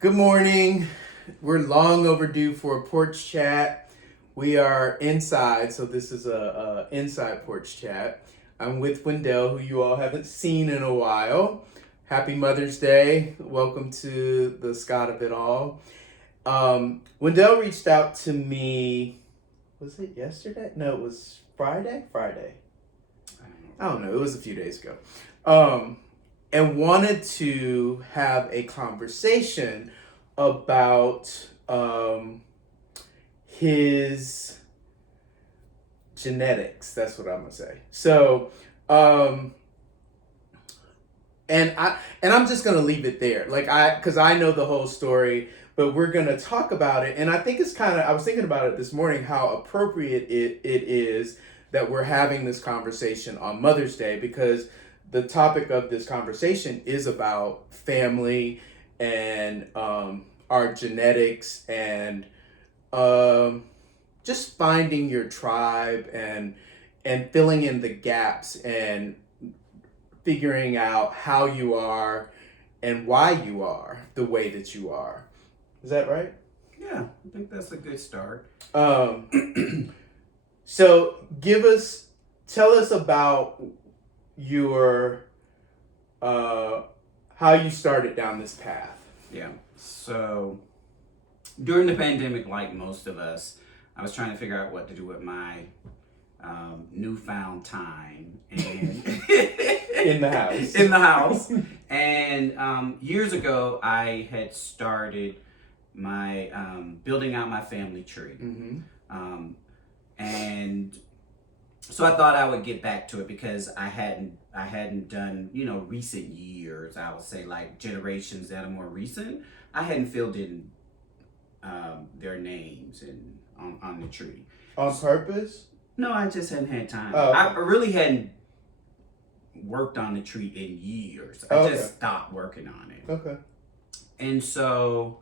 Good morning. We're long overdue for a porch chat. We are inside, so this is a inside porch chat. I'm with Wendell, who you all haven't seen in a while. Happy Mother's Day. Welcome to the Scott of it all. Wendell reached out to me, was it yesterday? No, it was Friday? Friday. I don't know. It was a few days ago. And wanted to have a conversation about his genetics. That's what I'm gonna say. So, and I'm just gonna leave it there. Because I know the whole story, but we're gonna talk about it. And I think it's kind of. I was thinking about it this morning. How appropriate it is that we're having this conversation on Mother's Day, because the topic of this conversation is about family and our genetics and just finding your tribe and filling in the gaps and figuring out how you are and why you are the way that you are. Is that right? Yeah, I think that's a good start. So tell us about your how you started down this path. Yeah, so during the pandemic, like most of us, I was trying to figure out what to do with my newfound time and in the house. In the house. And years ago, I had started my building out my family tree. Mm-hmm. And so I thought I would get back to it because I hadn't done, recent years, I would say, like generations that are more recent. I hadn't filled in their names and on the tree. On purpose? No, I just hadn't had time. Oh, okay. I really hadn't worked on the tree in years. I just stopped working on it. Okay. And so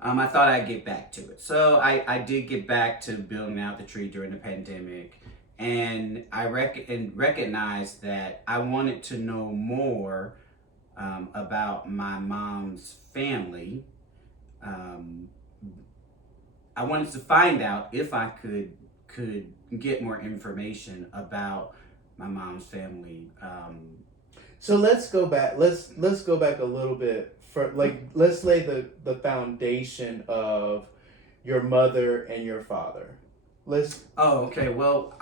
I thought I'd get back to it. So I did get back to building out the tree during the pandemic. And I recognized that I wanted to know more about my mom's family. I wanted to find out if I could get more information about my mom's family. So let's go back. Let's go back a little bit. Let's lay the foundation of your mother and your father. Oh, okay. Well,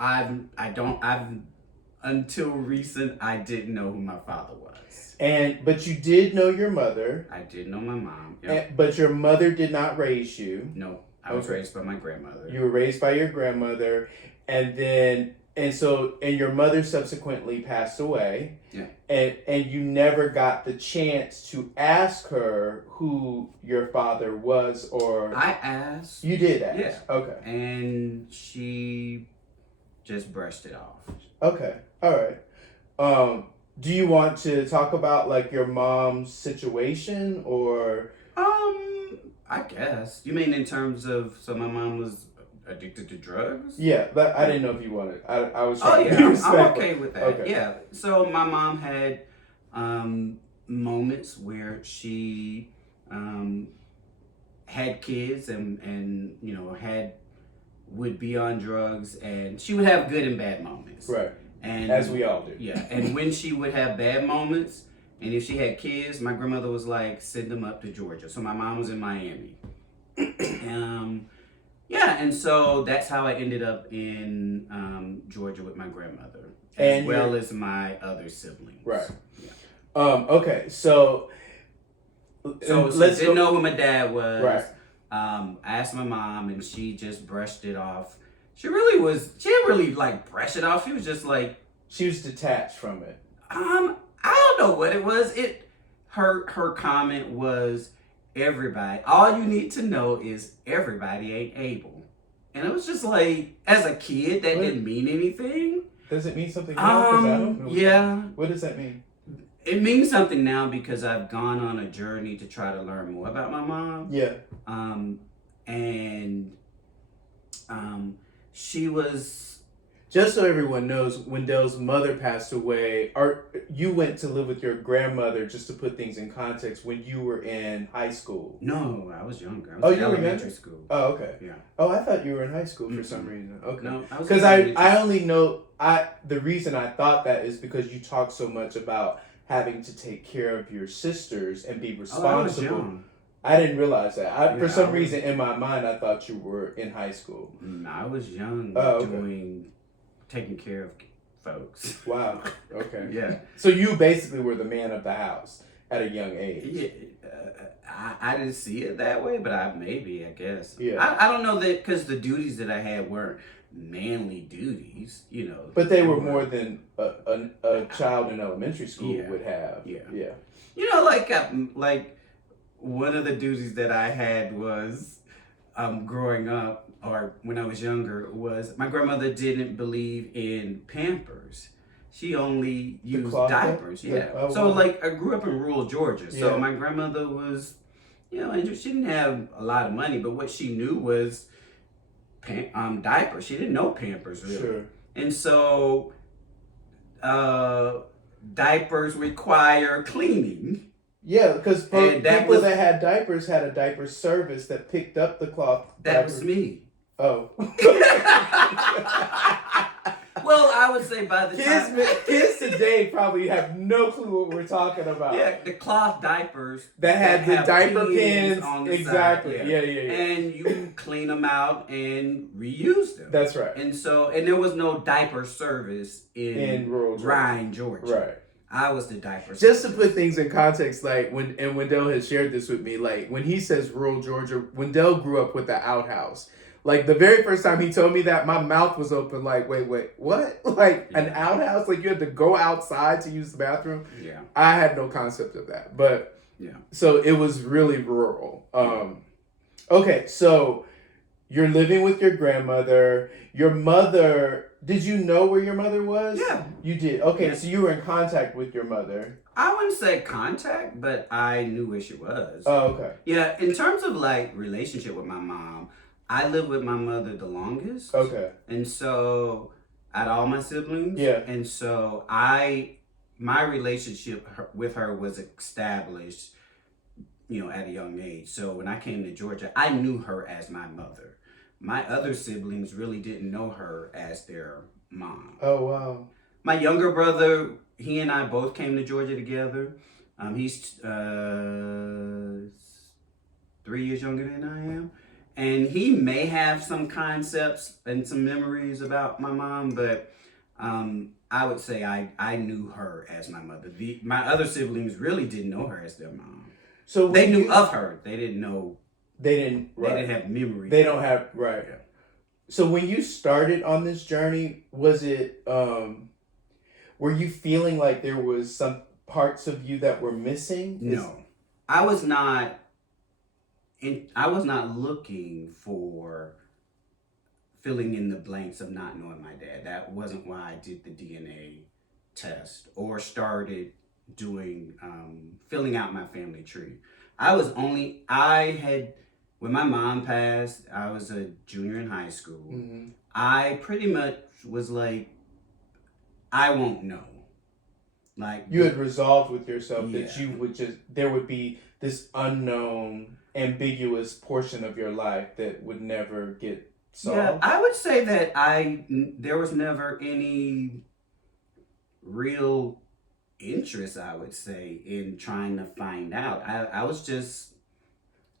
until recent, I didn't know who my father was. But you did know your mother. I did know my mom. Yep. But your mother did not raise you. No, I was raised by my grandmother. You were raised by your grandmother, and your mother subsequently passed away. Yeah. And you never got the chance to ask her who your father was, or I asked. You did ask. Yeah. Okay. And she just brushed it off. Okay. All right. Do you want to talk about like your mom's situation, or? I guess. You mean in terms of, so my mom was addicted to drugs? Yeah, but I didn't know if you wanted. I was Oh trying to yeah, be I'm respectful. okay with that. Okay. Yeah. So my mom had moments where she had kids and would be on drugs, and she would have good and bad moments. Right. And as we all do. Yeah. And when she would have bad moments, and if she had kids, my grandmother was like, send them up to Georgia. So my mom was in Miami. Yeah, and so that's how I ended up in Georgia with my grandmother, as well as my other siblings. Right. Yeah. Okay, so let's didn't know who my dad was. Right. I asked my mom, and she just brushed it off. She didn't really like brush it off. She was just like, she was detached from it. I don't know what it was. Her comment was, everybody, all you need to know is everybody ain't able. And it was just like, as a kid, that didn't mean anything. Does it mean something now? 'Cause I don't know. Yeah. What does that mean? It means something now because I've gone on a journey to try to learn more about my mom. Yeah. And she was Just so everyone knows, Wendell's mother passed away, or you went to live with your grandmother, just to put things in context, when you were in high school. No, I was younger. I was Oh, in you were elementary younger? school. Oh, okay. Yeah. Oh, I thought you were in high school for Mm-mm. some reason. Okay. No, I was Because in elementary I school. only know, the reason I thought that is because you talk so much about having to take care of your sisters and be Oh, I was responsible. young. I didn't realize that. Yeah, for some I was- reason, in my mind, I thought you were in high school. I was young Oh, okay. taking care of folks. Wow. Okay. Yeah. So you basically were the man of the house at a young age. Yeah, I didn't see it that way, but I guess. Yeah. I don't know that because the duties that I had weren't manly duties, But they were more than a child in elementary school Yeah. would have. Yeah. Yeah. Like one of the duties that I had was growing up or when I was younger was my grandmother didn't believe in Pampers. She only used cloth diapers. one? Yeah. Oh, So wow. like I grew up in rural Georgia. So Yeah. my grandmother was, and she didn't have a lot of money, but what she knew was diapers. She didn't know Pampers really. Sure. And so diapers require cleaning. Yeah, because And that people was- that had diapers had a diaper service that picked up the cloth. That diapers. was me. Oh. Well, I would say by the time... Kids today probably have no clue what we're talking about. Yeah, the cloth diapers. That had the have diaper pins. on the Exactly. side, Yeah. And you clean them out and reuse them. That's right. And there was no diaper service In rural Georgia. Ryan, Georgia. Right. I was the diaper Just to service. put things in context, like Wendell has shared this with me, like when he says rural Georgia, Wendell grew up with the outhouse. Like the very first time he told me that, my mouth was open. Like, wait, what? Like an outhouse? Like you had to go outside to use the bathroom? Yeah. I had no concept of that, but Yeah. so it was really rural. Okay, so you're living with your grandmother. Your mother, did you know where your mother was? Yeah. You did. Okay, Yeah. so you were in contact with your mother. I wouldn't say contact, but I knew where she was. Oh, okay. Yeah, in terms of like relationship with my mom, I lived with my mother the longest. Okay. And so I had all my siblings. Yeah. And so my relationship with her was established, at a young age. So when I came to Georgia, I knew her as my mother. My other siblings really didn't know her as their mom. Oh, wow. My younger brother, he and I both came to Georgia together. He's 3 years younger than I am. And he may have some concepts and some memories about my mom, but I would say I knew her as my mother. My other siblings really didn't know her as their mom. So They knew of her. They didn't know. They didn't. Right. They didn't have memories. They don't have right. Yeah. So when you started on this journey, was it? Were you feeling like there was some parts of you that were missing? No, I was not. I was not looking for filling in the blanks of not knowing my dad. That wasn't why I did the DNA test or started doing filling out my family tree. When my mom passed, I was a junior in high school. Mm-hmm. I pretty much was like, I won't know. Like You had resolved with yourself that Yeah. you would there would be this unknown, ambiguous portion of your life that would never get solved. Yeah, I would say that there was never any real interest, I would say, in trying to find out.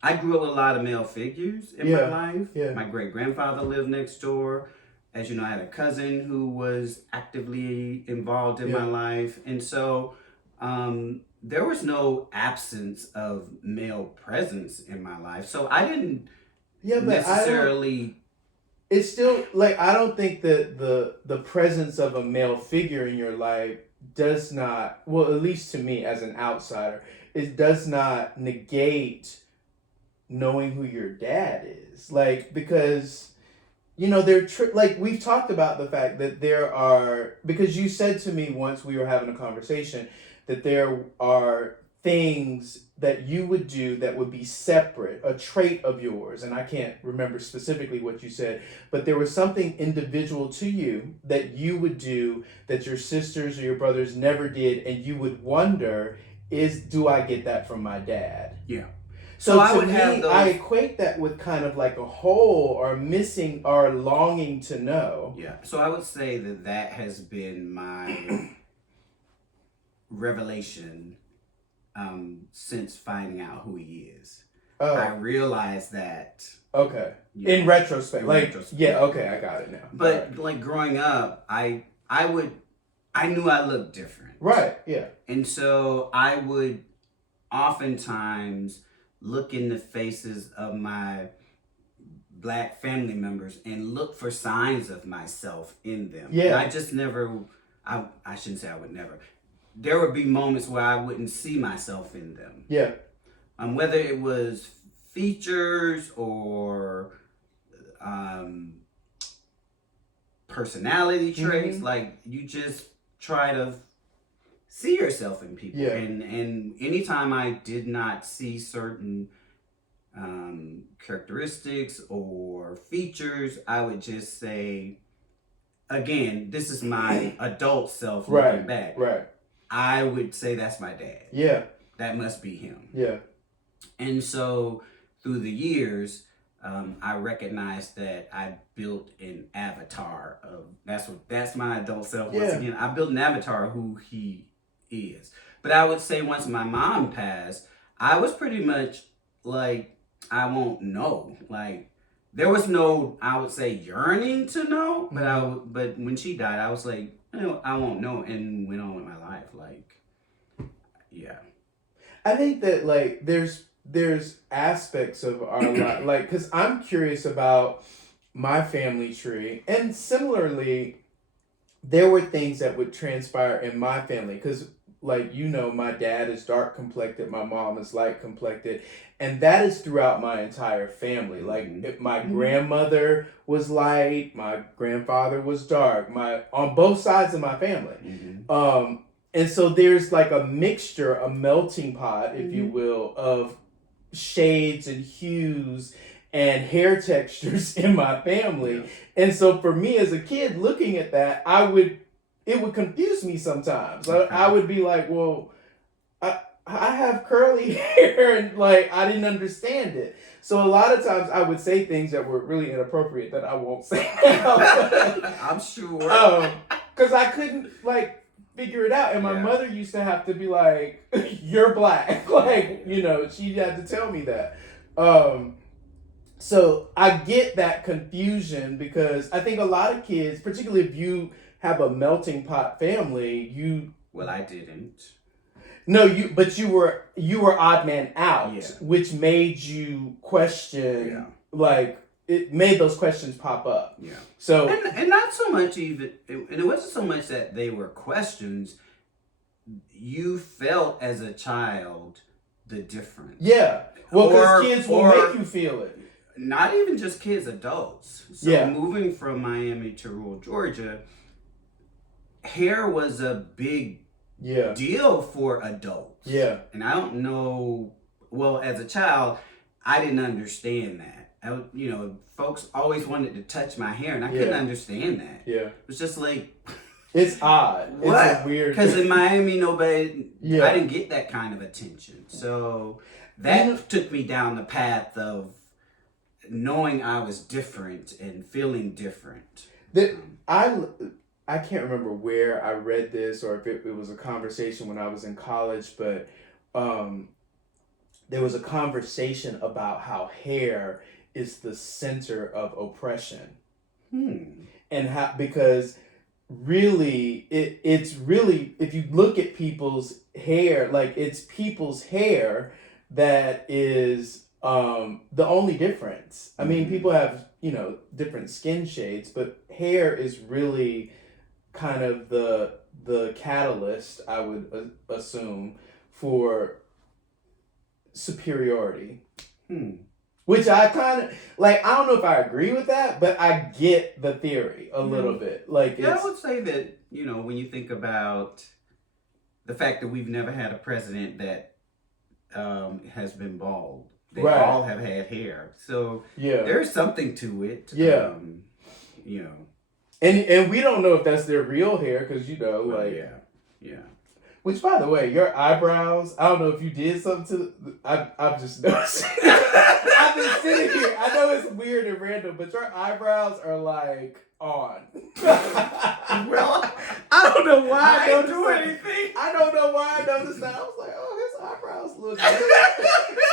I grew up with a lot of male figures in my life. Yeah. My great grandfather lived next door. As you know, I had a cousin who was actively involved in my life. And so there was no absence of male presence in my life. So I didn't necessarily... It's still, like, I don't think that the presence of a male figure in your life does not, well, at least to me as an outsider, it does not negate knowing who your dad is. Like, because... like we've talked about the fact that there are, because you said to me once we were having a conversation that there are things that you would do that would be separate, a trait of yours, and I can't remember specifically what you said, but there was something individual to you that you would do that your sisters or your brothers never did, and you would wonder, do I get that from my dad? Yeah. So I to would me, have those. I equate that with kind of like a hole or missing or longing to know. Yeah. So I would say that has been my revelation since finding out who he is. Oh, I realized that. okay. You know, In retrospect, in like retrospect. yeah, okay, I got it now. But Right. like growing up, I knew I looked different. Right. Yeah. And so I would oftentimes look in the faces of my Black family members and look for signs of myself in them. Yeah. And I just never, I shouldn't say I would never. There would be moments where I wouldn't see myself in them. Yeah. Whether it was features or personality traits, like you just try to see yourself in people. Yeah. And anytime I did not see certain characteristics or features, I would just say, again, this is my adult self looking back. Right. I would say that's my dad. Yeah. That must be him. Yeah. And so through the years, I recognized that I built an avatar of that's my adult self. Once Yeah. again, I built an avatar of who he is. But I would say once my mom passed, I was pretty much like, I won't know. Like there was no, I would say, yearning to know. But but when she died, I was like, I won't know, and went on with my life. Like, yeah. I think that like there's aspects of our life, like, because I'm curious about my family tree, and similarly, there were things that would transpire in my family because, like, my dad is dark complected, my mom is light complected, and that is throughout my entire family. Like, if my grandmother was light, my grandfather was dark, on both sides of my family. And so there's like a mixture, a melting pot, if you will, of shades and hues and hair textures in my family. Yeah. And so for me as a kid looking at that, it would confuse me sometimes. Okay. I would be like, well, I have curly hair, and like I didn't understand it. So a lot of times I would say things that were really inappropriate that I won't say now. I'm sure. Because I couldn't like figure it out, and my mother used to have to be like, you're Black, like, she had to tell me that. So I get that confusion because I think a lot of kids, particularly if you have a melting pot family, well, I didn't. No, but you were odd man out, which made you question, like, it made those questions pop up. Yeah. So and not so much even, and it wasn't so much that they were questions. You felt as a child the difference. Yeah. Well, because kids will make you feel it. Not even just kids, adults. So moving from Miami to rural Georgia, hair was a big deal for adults. Yeah. And I don't know, well, as a child, I didn't understand that. Folks always wanted to touch my hair, and I couldn't understand that. Yeah. It was just like, it's odd. What? It's weird. Because in Miami, I didn't get that kind of attention. So that took me down the path of knowing I was different and feeling different. I can't remember where I read this or if it was a conversation when I was in college, but there was a conversation about how hair is the center of oppression. And how, because really, it's really, if you look at people's hair, like it's people's hair that is the only difference. I mean, people have, different skin shades, but hair is really kind of the catalyst, I would assume, for superiority. Which I kind of, like, I don't know if I agree with that, but I get the theory a little bit. Like, I would say that, when you think about the fact that we've never had a president that has been bald. They Right. all have had hair. So Yeah. there's something to it. Yeah. You know. And we don't know if that's their real hair because Well, like yeah. Which, by the way, your eyebrows, I don't know if you did something to I've just noticed. I've been sitting here. I know it's weird and random, but your eyebrows are like on. Well, I don't know why I don't do anything. I don't know why I noticed that. I was like, oh, his eyebrows look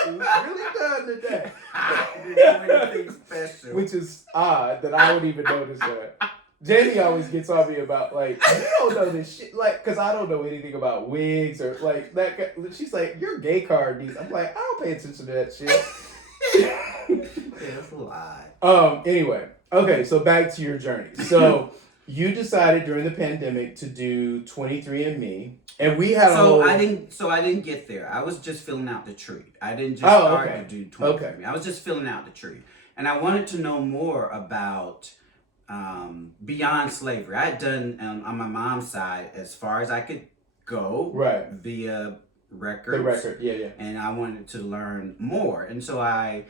really done today. I didn't do anything special. Which is odd that I would even notice that. Jamie always gets on me about, like, you don't know this shit. Like, because I don't know anything about wigs or, like, that. She's like, you're gay card these. I'm like, I don't pay attention to that shit. It's a lie. Anyway. Okay, so back to your journey. So, you decided during the pandemic to do 23andMe. And we had I didn't get there. I was just filling out the tree. I didn't just start to do 23andMe. Okay. I was just filling out the tree. And I wanted to know more about beyond slavery. I had done on my mom's side as far as I could go, right, via records. The record, yeah. And I wanted to learn more, and so I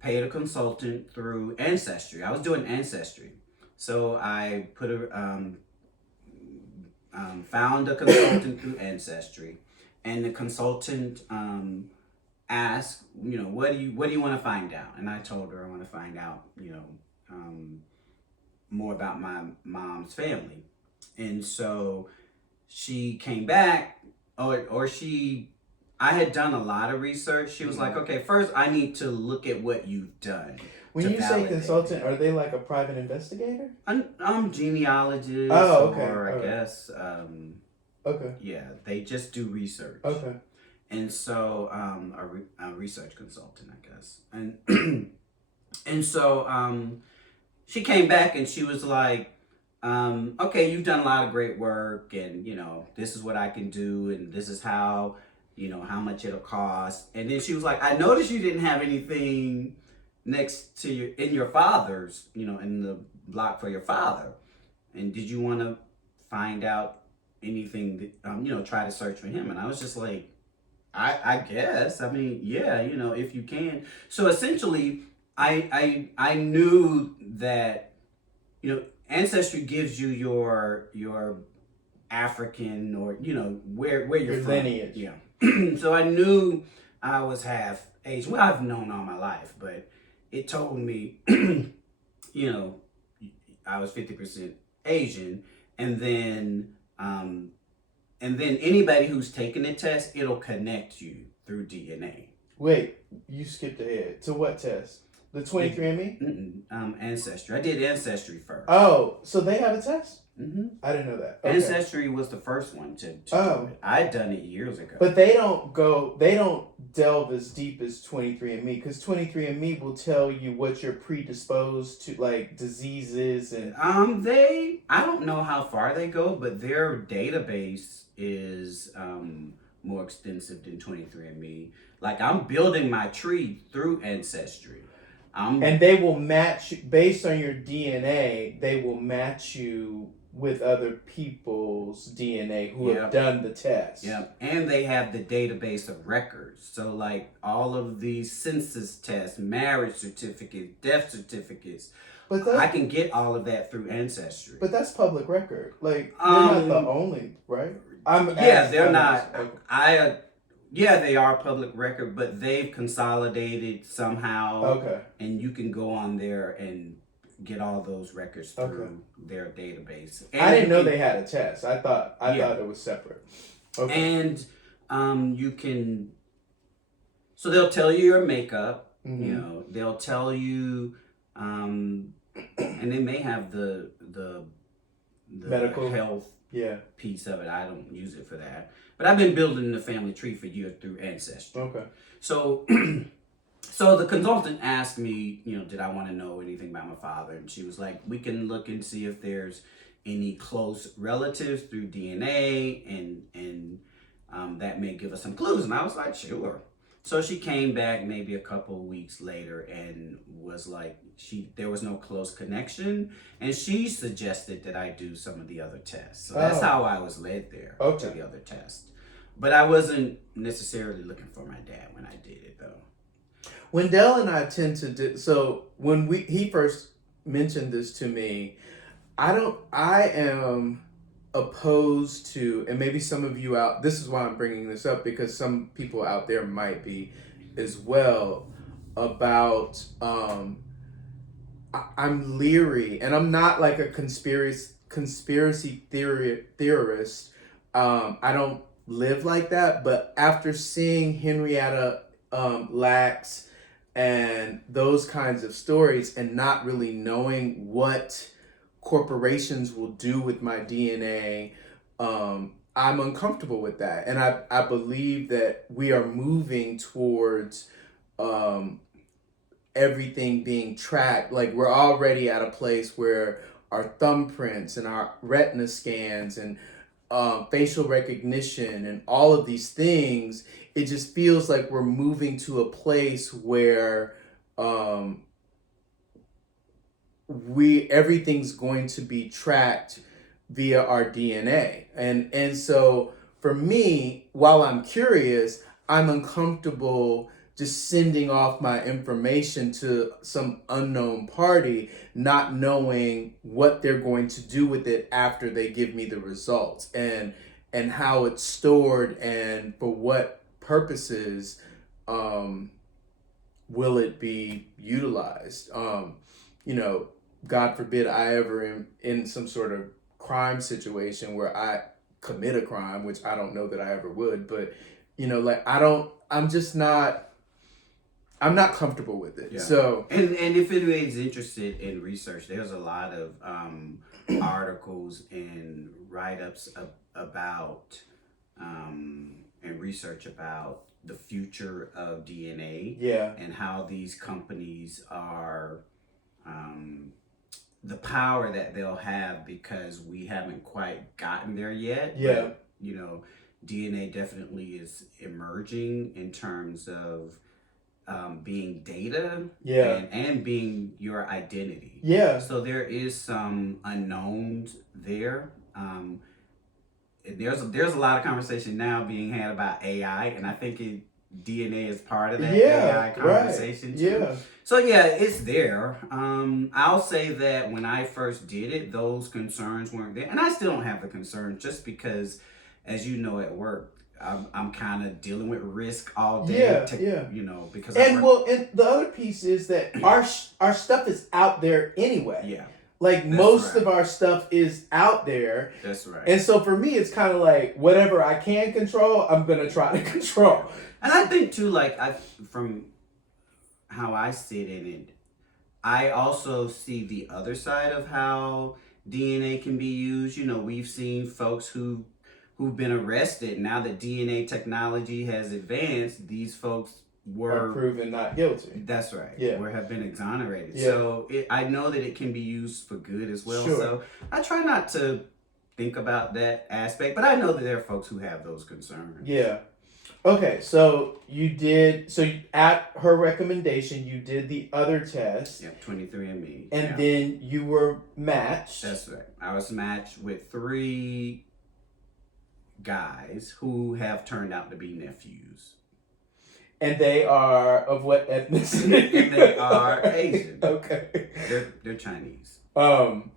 paid a consultant through Ancestry. I was doing Ancestry, so I put found a consultant through Ancestry, and the consultant asked, what do you want to find out? And I told her I want to find out, more about my mom's family. And so she came back, I had done a lot of research. She was like, okay, first I need to look at what you've done. When you say consultant, are they like a private investigator? I'm genealogist. Oh, okay. Or I guess, okay. Yeah, they just do research. Okay. And so, a research consultant, I guess. And so, she came back and she was like, okay, you've done a lot of great work, and this is what I can do, and this is how how much it'll cost. And then she was like, I noticed you didn't have anything next to your father's, in the block for your father, and did you want to find out anything that, try to search for him? And I was just like, I guess, I mean, yeah, if you can. So essentially, I knew that, Ancestry gives you your African, or where you're your from. Lineage. Yeah. So I knew I was half Asian. Well, I've known all my life, but it told me, I was 50% Asian, and then anybody who's taken the test, it'll connect you through DNA. Wait, you skipped ahead. To what test? The 23andMe? Ancestry. I did Ancestry first. Oh, so they have a test? Mm-hmm. I didn't know that. Okay. Ancestry was the first one to do it. I'd done it years ago. But they don't delve as deep as 23andMe, because 23andMe will tell you what you're predisposed to, like diseases and... I don't know how far they go, but their database is more extensive than 23andMe. Like, I'm building my tree through Ancestry. And they will match, based on your DNA, they will match you with other people's DNA who have done the test. Yeah, and they have the database of records. So, like, all of these census tests, marriage certificates, death certificates, but I can get all of that through Ancestry. But that's public record. Like, they're not the only, right? They're not. Yeah, they are public record, but they've consolidated somehow. Okay. And you can go on there and get all those records through their database. And I didn't know they had a test. I thought it was separate. Okay. And you can. So they'll tell you your makeup. Mm-hmm. They'll tell you, and they may have the medical health Yeah. piece of it. I don't use it for that. But I've been building the family tree for years through Ancestry. Okay. So so the consultant asked me, did I want to know anything about my father? And she was like, we can look and see if there's any close relatives through DNA, and that may give us some clues. And I was like, sure. So she came back maybe a couple of weeks later and was like, there was no close connection, and she suggested that I do some of the other tests. So that's how I was led there to the other test. But I wasn't necessarily looking for my dad when I did it, though. Wendell and I tend to do so. When he first mentioned this to me, I am opposed to, and maybe some of you out. This is why I'm bringing this up, because some people out there might be as well about. I'm leery, and I'm not like a conspiracy theorist. I don't live like that, but after seeing Henrietta Lacks and those kinds of stories, and not really knowing what corporations will do with my DNA, I'm uncomfortable with that, and I believe that we are moving towards everything being tracked. Like, we're already at a place where our thumbprints and our retina scans and facial recognition and all of these things, it just feels like we're moving to a place where everything's going to be tracked via our DNA. And so for me, while I'm curious, I'm uncomfortable just sending off my information to some unknown party, not knowing what they're going to do with it after they give me the results, and how it's stored, and for what purposes will it be utilized. God forbid I ever am in some sort of crime situation where I commit a crime, which I don't know that I ever would, but I'm not comfortable with it. Yeah. So, and if anybody's interested in research, there's a lot of articles and write-ups about and research about the future of DNA. Yeah. And how these companies are the power that they'll have, because we haven't quite gotten there yet. Yeah. But, DNA definitely is emerging in terms of being data, Yeah. and being your identity. Yeah. So there is some unknowns there. There's a lot of conversation now being had about AI, and I think DNA is part of that AI conversation too. Yeah. So yeah, it's there. I'll say that when I first did it, those concerns weren't there, and I still don't have the concerns, just because, as you know, at work, I'm kind of dealing with risk all day. Because and the other piece is that our stuff is out there anyway. Yeah. Like, most of our stuff is out there. That's right. And so for me, it's kind of like, whatever I can control, I'm gonna try to control. And I think too, from how I sit in it, I also see the other side of how DNA can be used. We've seen folks who've been arrested. Now that DNA technology has advanced, these folks were proven not guilty. That's right. Yeah. Or have been exonerated. Yeah. So I know that it can be used for good as well. Sure. So I try not to think about that aspect, but I know that there are folks who have those concerns. Yeah. Okay, so at her recommendation, you did the other test. Yeah, 23andMe. And then you were matched. That's right. I was matched with 3 guys who have turned out to be nephews. And they are of what ethnicity? And they are Asian. Okay. They're Chinese. And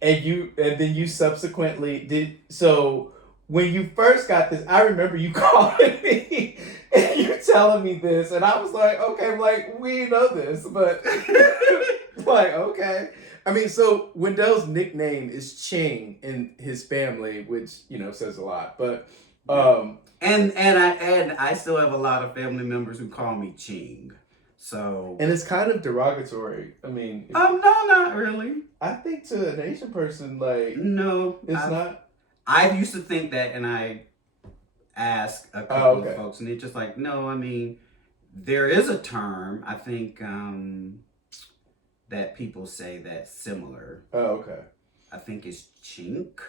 then you subsequently did. So when you first got this, I remember you calling me and you telling me this, and I was like, okay, we know this, but okay. I mean, so Wendell's nickname is Ching in his family, which says a lot. But and I still have a lot of family members who call me Ching. So, and it's kind of derogatory. I mean, no, not really. I think to an Asian person, no, it's not. I used to think that, and I asked a couple of folks, and they're just like, no. I mean, there is a term, I think, that people say that's similar. Oh, okay. I think it's chink.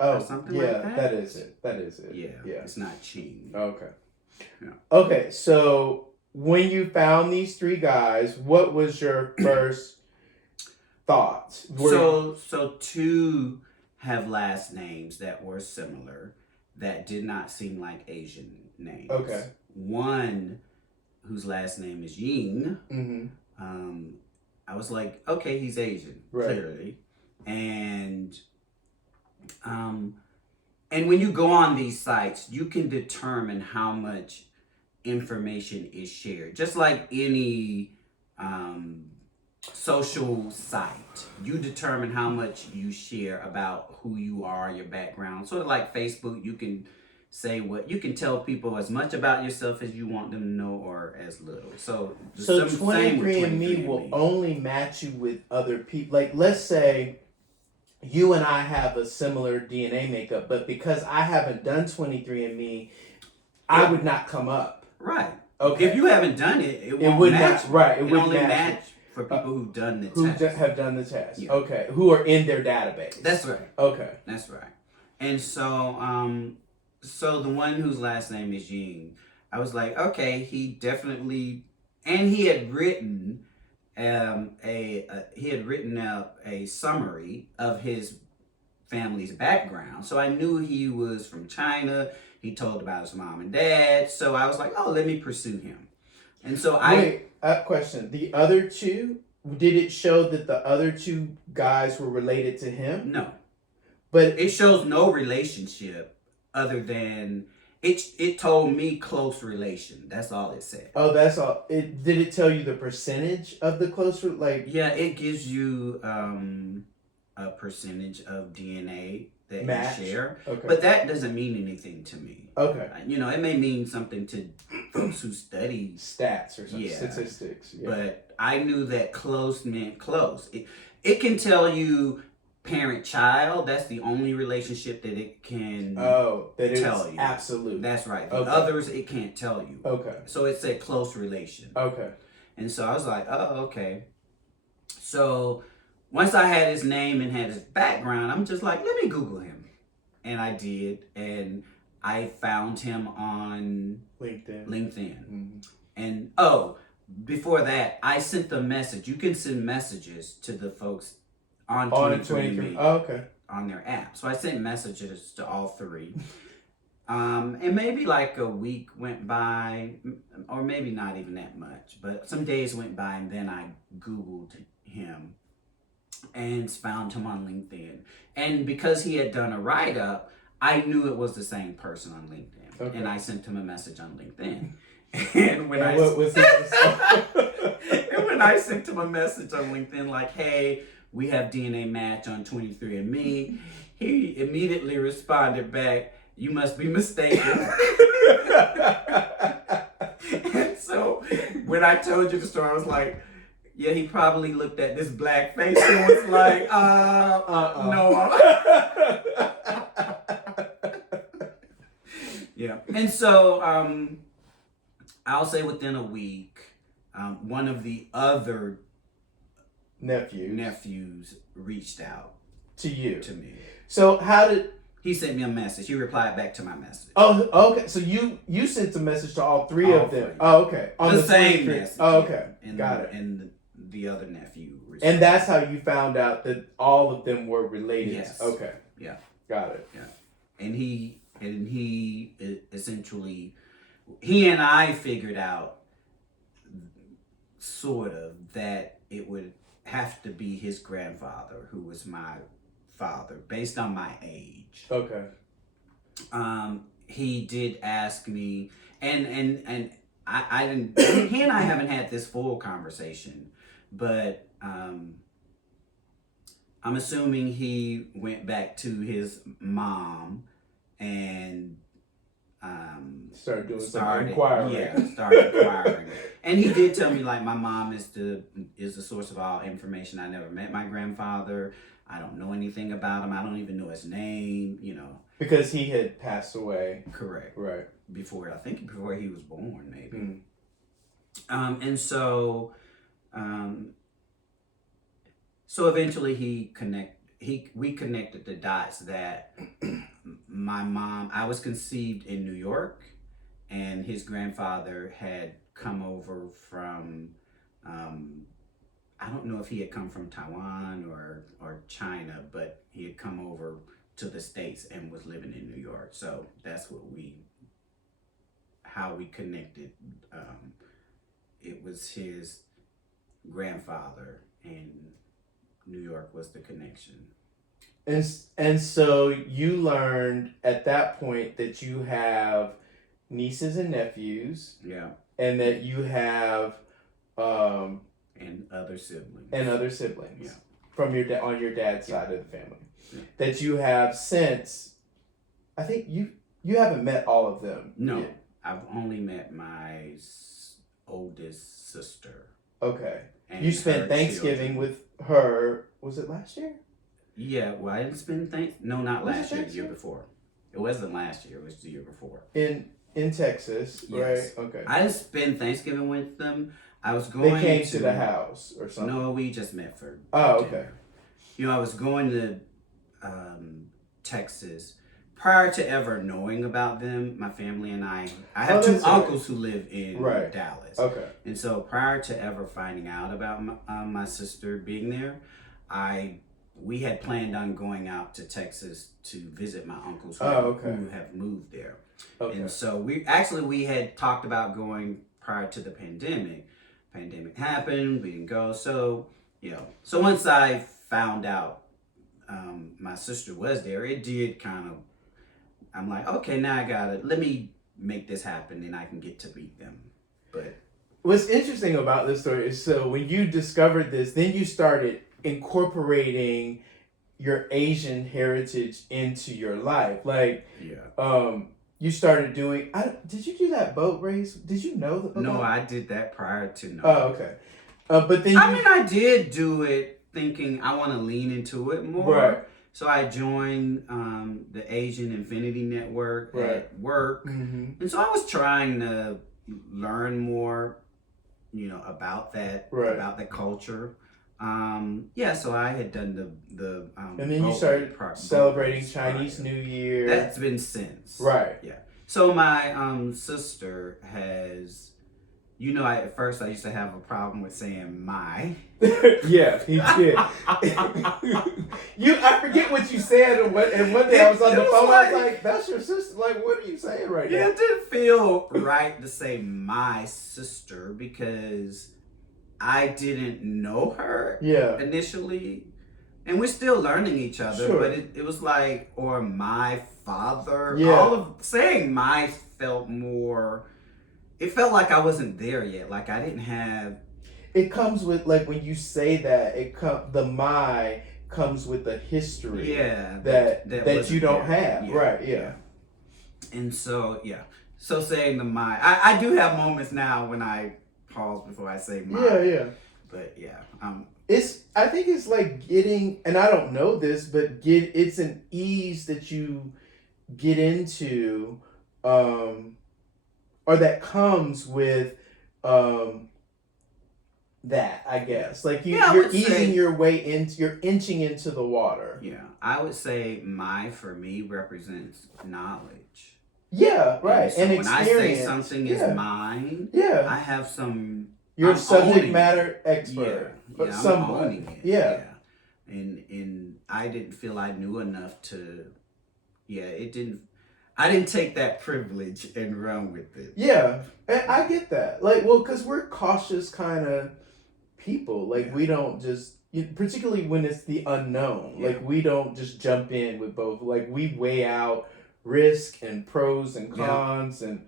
Oh, or something yeah, like that. that is it. That is it. Yeah. It's not ching. Okay. Yeah. Okay, so when you found these 3 guys, what was your first thoughts? So 2 have last names that were similar, that did not seem like Asian names. Okay. One whose last name is Ying. Mm-hmm. I was like, okay, he's Asian, Right. clearly. And when you go on these sites, you can determine how much information is shared. Just like any social site, you determine how much you share about who you are, your background. Sort of like Facebook, you can say what you can tell people as much about yourself as you want them to know, or as little. So 23andMe will only match you with other people. Like, let's say you and I have a similar DNA makeup, but because I haven't done 23andMe, I would not come up. Right. Okay. If you haven't done it, it won't would match. not. Right. It would only match match for people who've done the test. Who have done the test. Yeah. Okay. Who are in their database. That's right. Okay. That's right. And so, so the one whose last name is Ying, I was like, okay, he definitely, and he had written out a summary of his family's background. So I knew he was from China. He told about his mom and dad. So I was like, oh, let me pursue him. And so question. The other two, did it show that the other two guys were related to him? No. But it shows no relationship other than it told me close relation. That's all it said. Oh, that's all. Did it tell you the percentage of the close Yeah, it gives you a percentage of DNA that match. You share. Okay. But that doesn't mean anything to me. Okay. It may mean something to folks who study stats or something. Statistics. Yeah. But I knew that close meant close. It can tell you parent-child. That's the only relationship that it can tell you. Absolute. That's right. The okay. others, it can't tell you. Okay. So it said close relation. Okay. And so I was like, oh, okay. So once I had his name and had his background, I'm just like, let me Google him. And I did. And I found him on LinkedIn. Mm-hmm. And before that, I sent the message. You can send messages to the folks on 23andMe. Oh, okay. On their app. So I sent messages to all three. And maybe like a week went by, or maybe not even that much, but some days went by, and then I Googled him and found him on LinkedIn. And because he had done a write-up, I knew it was the same person on LinkedIn. Okay. And I sent him a message on LinkedIn. And when when I sent him a message on LinkedIn like, hey, we have DNA match on 23andMe, he immediately responded back, you must be mistaken. And so when I told you the story, I was like, yeah, he probably looked at this black face and was like, no. Yeah. And so I'll say within a week, one of the other nephews reached out to you. To me. So how did he sent me a message? He replied back to my message. Oh, okay. So you sent a message to all three of them. Three. Oh, okay. On the same message. Oh, okay. And, got it. And the other nephew. And that's how you found out that all of them were related. Yes. Okay. Yeah. Got it. Yeah. And he essentially, he and I figured out sort of that it would have to be his grandfather who was my father based on my age. Okay. He did ask me, and I didn't. He and I haven't had this full conversation, but I'm assuming he went back to his mom and started inquiring. Yeah, started inquiring. And he did tell me, like, my mom is the source of all information. I never met my grandfather. I don't know anything about him. I don't even know his name, Because he had passed away. Correct. Right. Before he was born, maybe. And so eventually we connected the dots that my mom, I was conceived in New York, and his grandfather had come over from, I don't know if he had come from Taiwan or China, but he had come over to the States and was living in New York. So that's how we connected. It was his grandfather, and New York was the connection. And so you learned at that point that you have nieces and nephews. Yeah. And that you have and other siblings. Yeah. From on your dad's side of the family. Yeah. That you have since. I think you haven't met all of them. No. yet. I've only met my oldest sister. Okay. And you spent Thanksgiving with her. Was it last year? Yeah. Well, I didn't spend No, not last year. The year before. It wasn't last year. It was the year before. In Texas, yes. Right? Okay. I didn't spend Thanksgiving with them. I was going. They came to the house or something. No, we just met for. Oh, dinner. okay. You know, I was going to Texas prior to ever knowing about them. My family and I have two uncles who live in Dallas. Okay. And so prior to ever finding out about my sister being there, we had planned on going out to Texas to visit my uncles who have moved there. Okay. And so we had talked about going prior to the pandemic. Pandemic happened, we didn't go. So, so once I found out my sister was there, it did kind of, I'm like, okay, now let me make this happen and I can get to meet them. But what's interesting about this story is, so when you discovered this, then you started incorporating your Asian heritage into your life. Like, you started doing. Did you do that boat race? Did you know? No, I did that prior to knowing. Oh, okay. But then I did do it thinking I want to lean into it more. Right. So I joined the Asian Infinity Network at work, and so I was trying to learn more, about that, about the culture. So I had done the and then you started celebrating Chinese New Year. That's been since. Right. Yeah. So my sister has, at first I used to have a problem with saying my. Yeah, he did. I forget what you said, and one day I was on the phone. I was like, "That's your sister." Like, what are you saying right now? It didn't feel right to say my sister because I didn't know her initially. And we're still learning each other, but it was like, or my father. Yeah. All of saying my felt more, it felt like I wasn't there yet. Like I didn't have. It comes with, like, when you say that, the my comes with a history. Yeah. That you don't have. Yeah, right, yeah. And so, So saying the my, I do have moments now when I pause before I say my. Yeah. But yeah. I think it's like getting, and I don't know this, but it's an ease that you get into, or that comes with that, I guess. Like you're easing your way into, you're inching into the water. Yeah, I would say my for me represents knowledge. Yeah, right. And, so and when I say something is mine, I have some. You're a subject matter expert. Yeah, I'm owning it. Yeah. And I didn't feel I knew enough to. I didn't take that privilege and run with it. Yeah, and I get that. Like, well, because we're cautious kind of people. Like, we don't just, particularly when it's the unknown. Yeah. Like, we don't just jump in with both. Like, we weigh out risk and pros and cons and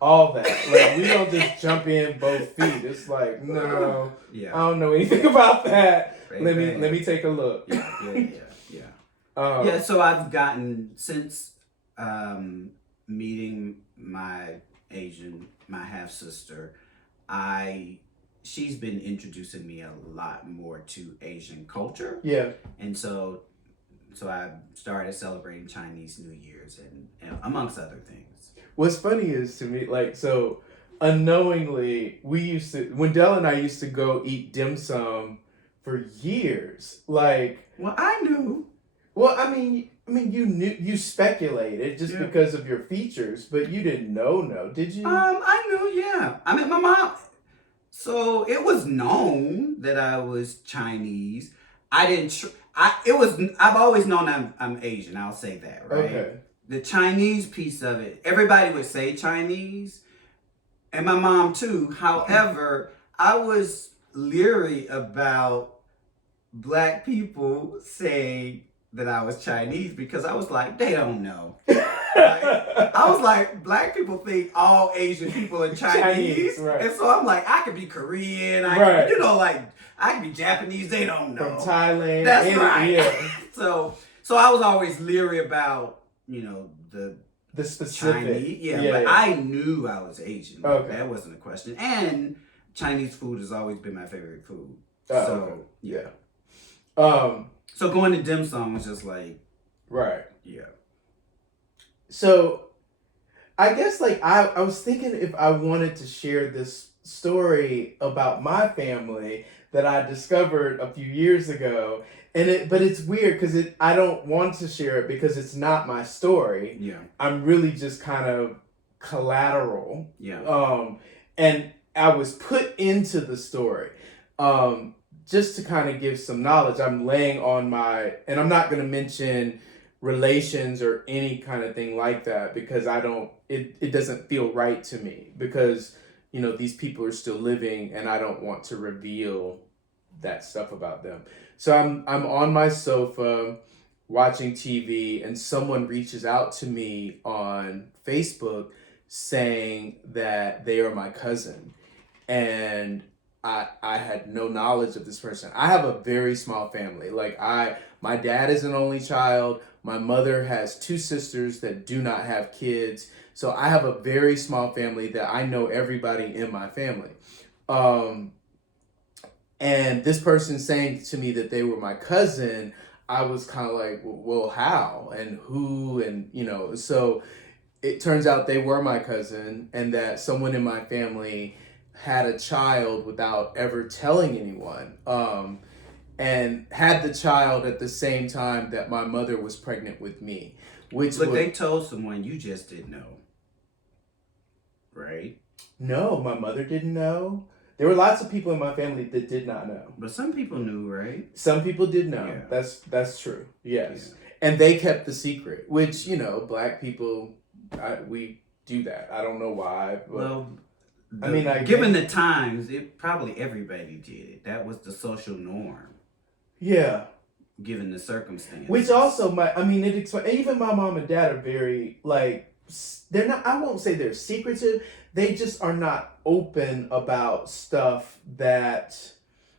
all that. Like, we don't just jump in both feet. It's like, no, I don't know anything about that. Let me take a look. Yeah. So I've gotten since meeting my half sister, she's been introducing me a lot more to Asian culture. Yeah. And so I started celebrating Chinese New Year's and amongst other things. What's funny is, to me, like, so unknowingly, Wendell and I used to go eat dim sum for years. Like, well, I knew. Well, I mean, you knew, you speculated just because of your features, but you didn't know, did you? I knew, yeah. I mean, my mom. So it was known that I was Chinese. I didn't. I've always known I'm Asian. I'll say that, right? Okay. The Chinese piece of it, everybody would say Chinese, and my mom too. However, I was leery about black people saying that I was Chinese because I was like, they don't know. I was like, black people think all Asian people are Chinese. Right. And so I'm like, I could be Korean, Right. I could be Japanese, they don't know. From Thailand. That's right. Yeah. So I was always leery about, the specific. Chinese. But I knew I was Asian. Okay. That wasn't a question. And Chinese food has always been my favorite food. Okay. Yeah. So going to dim sum was just like, right. Yeah. So I guess like I was thinking if I wanted to share this story about my family that I discovered a few years ago, but it's weird because I don't want to share it because it's not my story. Yeah. I'm really just kind of collateral. Yeah. And I was put into the story. Just to kind of give some knowledge, I'm laying on and I'm not going to mention relations or any kind of thing like that because it doesn't feel right to me because, these people are still living and I don't want to reveal that stuff about them. So I'm on my sofa watching TV and someone reaches out to me on Facebook saying that they are my cousin. And I had no knowledge of this person. I have a very small family. Like my dad is an only child. My mother has 2 sisters that do not have kids. So I have a very small family that I know everybody in my family. And this person saying to me that they were my cousin, I was kind of like, well, how and who? And, so it turns out they were my cousin and that someone in my family had a child without ever telling anyone, and had the child at the same time that my mother was pregnant with me. They told someone you just didn't know, right? No, my mother didn't know. There were lots of people in my family that did not know. But some people knew, right? Some people did know. Yeah. That's true. Yes. Yeah. And they kept the secret, which, black people, we do that. I don't know why. But well, given the times, probably everybody did it. That was the social norm. Yeah. Given the circumstances. Which also even my mom and dad are very they're not. I won't say they're secretive. They just are not open about stuff that.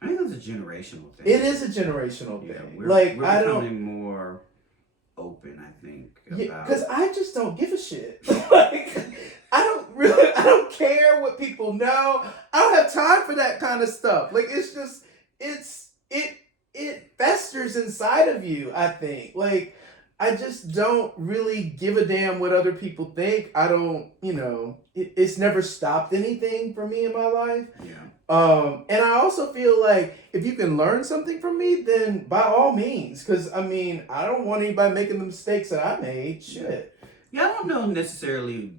I think it's a generational thing. It is a generational thing. We're becoming more open. I think. Because I just don't give a shit. I don't care what people know. I don't have time for that kind of stuff. It festers inside of you, I think. I just don't really give a damn what other people think. I don't, it's never stopped anything for me in my life. Yeah. And I also feel like if you can learn something from me, then by all means. Because, I don't want anybody making the mistakes that I made. Shit. Yeah, I don't know necessarily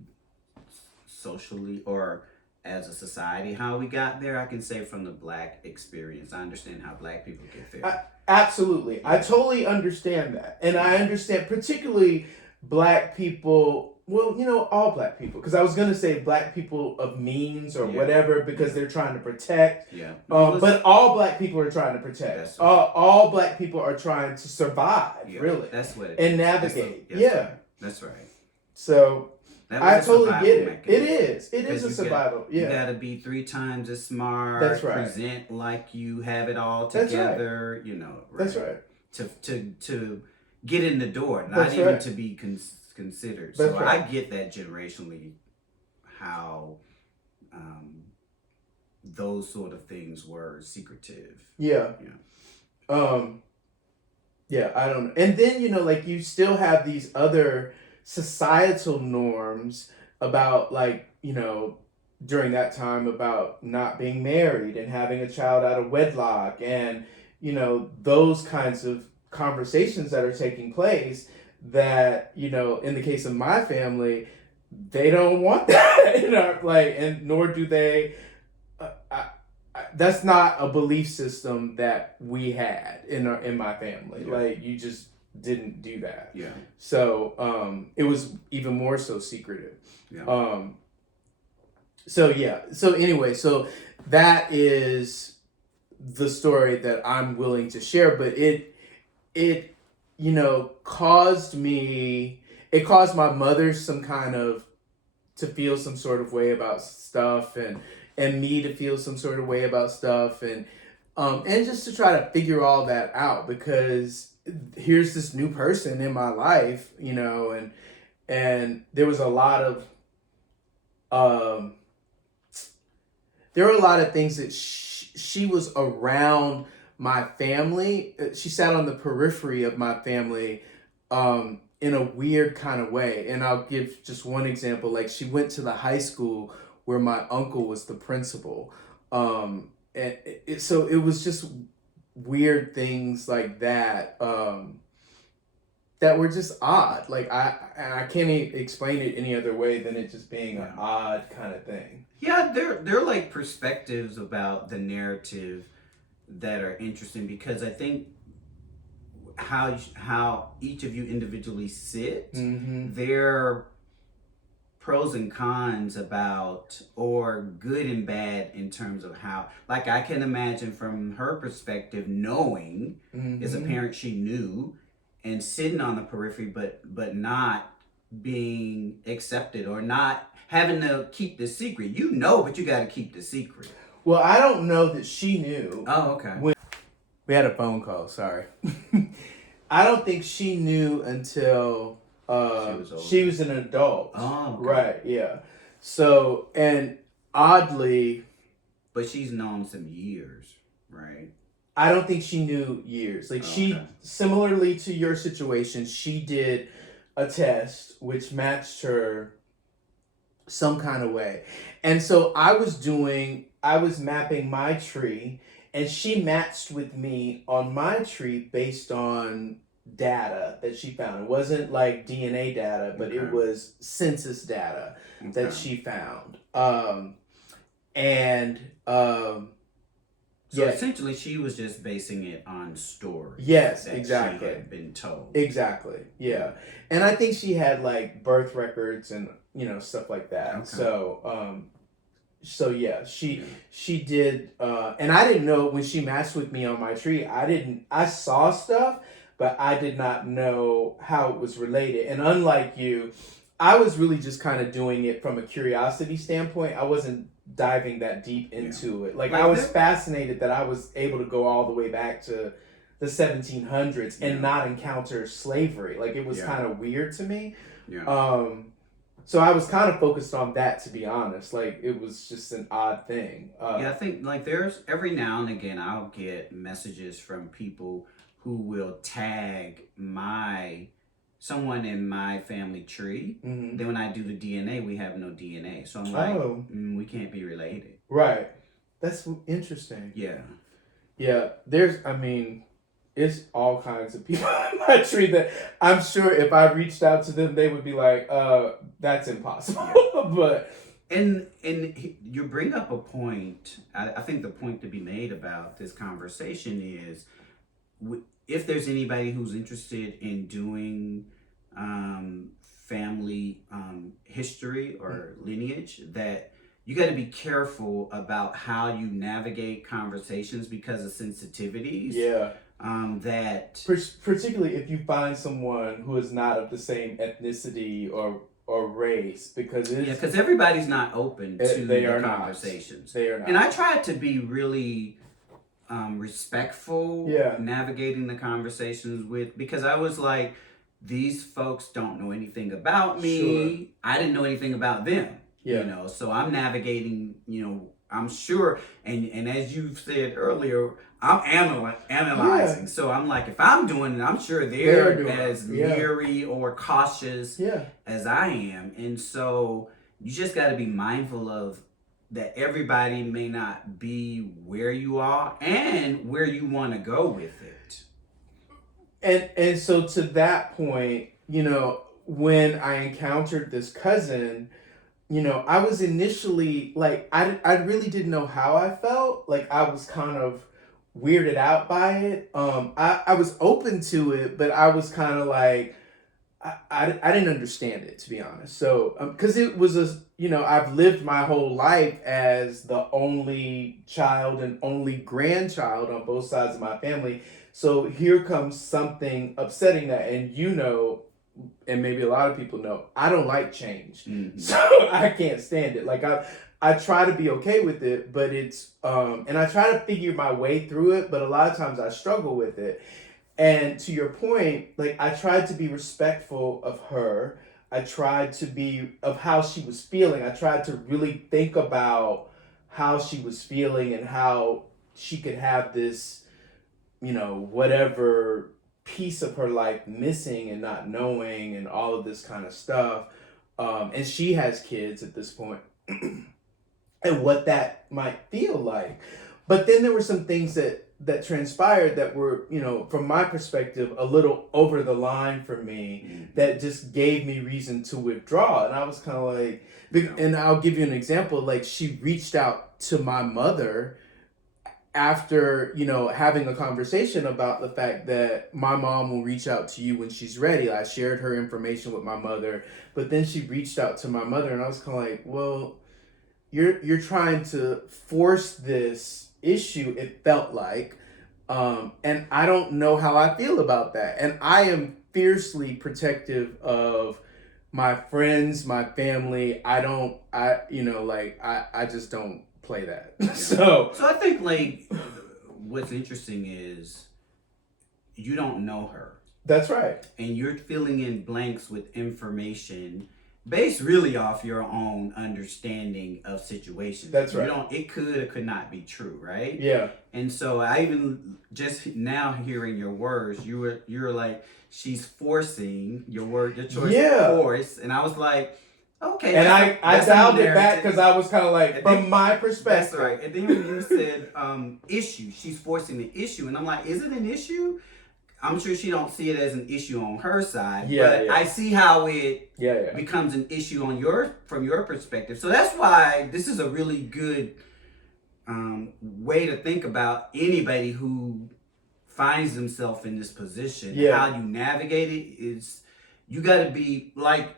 socially or as a society how we got there. I can say from the black experience, I understand how black people get there. Absolutely. I totally understand that. And I understand particularly black people, all black people. Because I was going to say black people of means or whatever because they're trying to protect. Yeah. But all black people are trying to protect. All black people are trying to survive, really. That's what it is. And navigate. That's right. So I totally get it. Mechanism. It is a survival. You gotta be 3 times as smart. That's right. Present like you have it all together. That's right. Right? That's right. To get in the door, not even to be considered. That's so right. I get that generationally, how those sort of things were secretive. Yeah. Yeah, I don't know. And then, you still have these other societal norms about during that time about not being married and having a child out of wedlock and those kinds of conversations that are taking place that in the case of my family they don't want that and nor do they that's not a belief system that we had in my family. Yeah. Like, you just didn't do that. Yeah. So it was even more so secretive. Yeah. So yeah. So anyway, so that is the story that I'm willing to share, but it caused my mother some kind of to feel some sort of way about stuff, and me to feel some sort of way about stuff, and just to try to figure all that out, because here's this new person in my life, and there was a lot of there were a lot of things that she was around my family. She sat on the periphery of my family in a weird kind of way. And I'll give just one example. Like, she went to the high school where my uncle was the principal. So it was just weird things like that that were just odd. Like, I can't explain it any other way than it just being an odd kind of thing. Yeah, they're like perspectives about the narrative that are interesting, because I think how each of you individually sit, there are pros and cons about, or good and bad in terms of how, like, I can imagine from her perspective, knowing as a parent she knew and sitting on the periphery, but not being accepted, or not having to keep the secret. But you got to keep the secret. Well, I don't know that she knew. Oh, okay. We had a phone call, sorry. I don't think she knew until she was an adult. Oh, okay. Right, yeah. So, and oddly... But she's known some years, right? I don't think she knew years. Like, she, similarly to your situation, she did a test which matched her some kind of way. And so I was mapping my tree, and she matched with me on my tree based on data that she found. It wasn't like DNA data, but it was census data that she found. So essentially, she was just basing it on stories. Yes, that exactly. She had been told. Exactly. Yeah, and I think she had like birth records and stuff like that. Okay. So yeah, she did, and I didn't know when she matched with me on my tree. I saw stuff, but I did not know how it was related. And unlike you, I was really just kind of doing it from a curiosity standpoint. I wasn't diving that deep into it. Like, I was fascinated that I was able to go all the way back to the 1700s and not encounter slavery. Like, it was kind of weird to me. Yeah. So I was kind of focused on that, to be honest. Like, it was just an odd thing. I think, like, there's every now and again I'll get messages from people who will tag someone in my family tree. Then when I do the DNA, we have no DNA. So I'm like, we can't be related. Right. That's interesting. Yeah. Yeah. It's all kinds of people in my tree that I'm sure if I reached out to them, they would be like, that's impossible. But and you bring up a point. I think the point to be made about this conversation is, if there's anybody who's interested in doing family history or lineage, that you got to be careful about how you navigate conversations because of sensitivities. Yeah. That particularly if you find someone who is not of the same ethnicity or race, because everybody's not open to the conversations. They are not. And I tried to be really respectful, navigating the conversations because I was like, these folks don't know anything about me. Sure. I didn't know anything about them. Yeah. So I'm navigating, I'm sure, and as you said earlier, I'm analyzing. Yeah. So I'm like, if I'm doing it, I'm sure they're as leery or cautious as I am. And so you just got to be mindful of that everybody may not be where you are and where you want to go with it. And so to that point, when I encountered this cousin, I was initially like, I really didn't know how I felt. Like, I was kind of weirded out by it. I was open to it, but I was kind of like, I didn't understand it, to be honest. So, because it was I've lived my whole life as the only child and only grandchild on both sides of my family. So here comes something upsetting that, and maybe a lot of people know, I don't like change. Mm-hmm. So I can't stand it. Like, I try to be okay with it, but it's, and I try to figure my way through it, but a lot of times I struggle with it. And to your point, like, I tried to be respectful of her. I tried to be of how she was feeling. I tried to really think about how she was feeling and how she could have this, whatever piece of her life missing and not knowing and all of this kind of stuff. And she has kids at this point and what that might feel like. But then there were some things that transpired that were, from my perspective, a little over the line for me, that just gave me reason to withdraw. And I was kind of like, and I'll give you an example. Like, she reached out to my mother after, having a conversation about the fact that my mom will reach out to you when she's ready. I shared her information with my mother, but then she reached out to my mother, and I was kind of like, well, you're trying to force this issue, it felt like, and I don't know how I feel about that. And I am fiercely protective of my friends, my family. I just don't play that. So I think, like, what's interesting is you don't know her. That's right. And you're filling in blanks with information based really off your own understanding of situations. That's right. It could or could not be true, right? Yeah. And so I even just now hearing your words, you were like, she's forcing your choice. Yeah. Force, and I was like, okay. And I dialed it back because I was kind of like, from my perspective. That's right. And then when you said issue, she's forcing the issue, and I'm like, is it an issue? I'm sure she don't see it as an issue on her side, but I see how it becomes an issue from your perspective. So that's why this is a really good way to think about anybody who finds themselves in this position. How you navigate it is, you got to be like,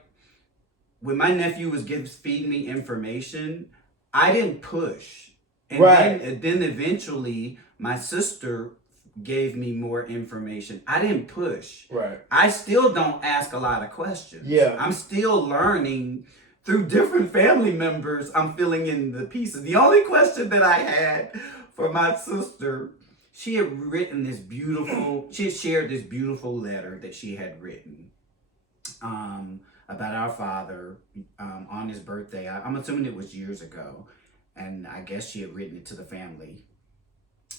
when my nephew was feeding me information, I didn't push. And then eventually my sister gave me more information. I didn't push. Right. I still don't ask a lot of questions. Yeah. I'm still learning through different family members. I'm filling in the pieces. The only question that I had for my sister, she had shared this beautiful letter that she had written about our father on his birthday. I'm assuming it was years ago. And I guess she had written it to the family.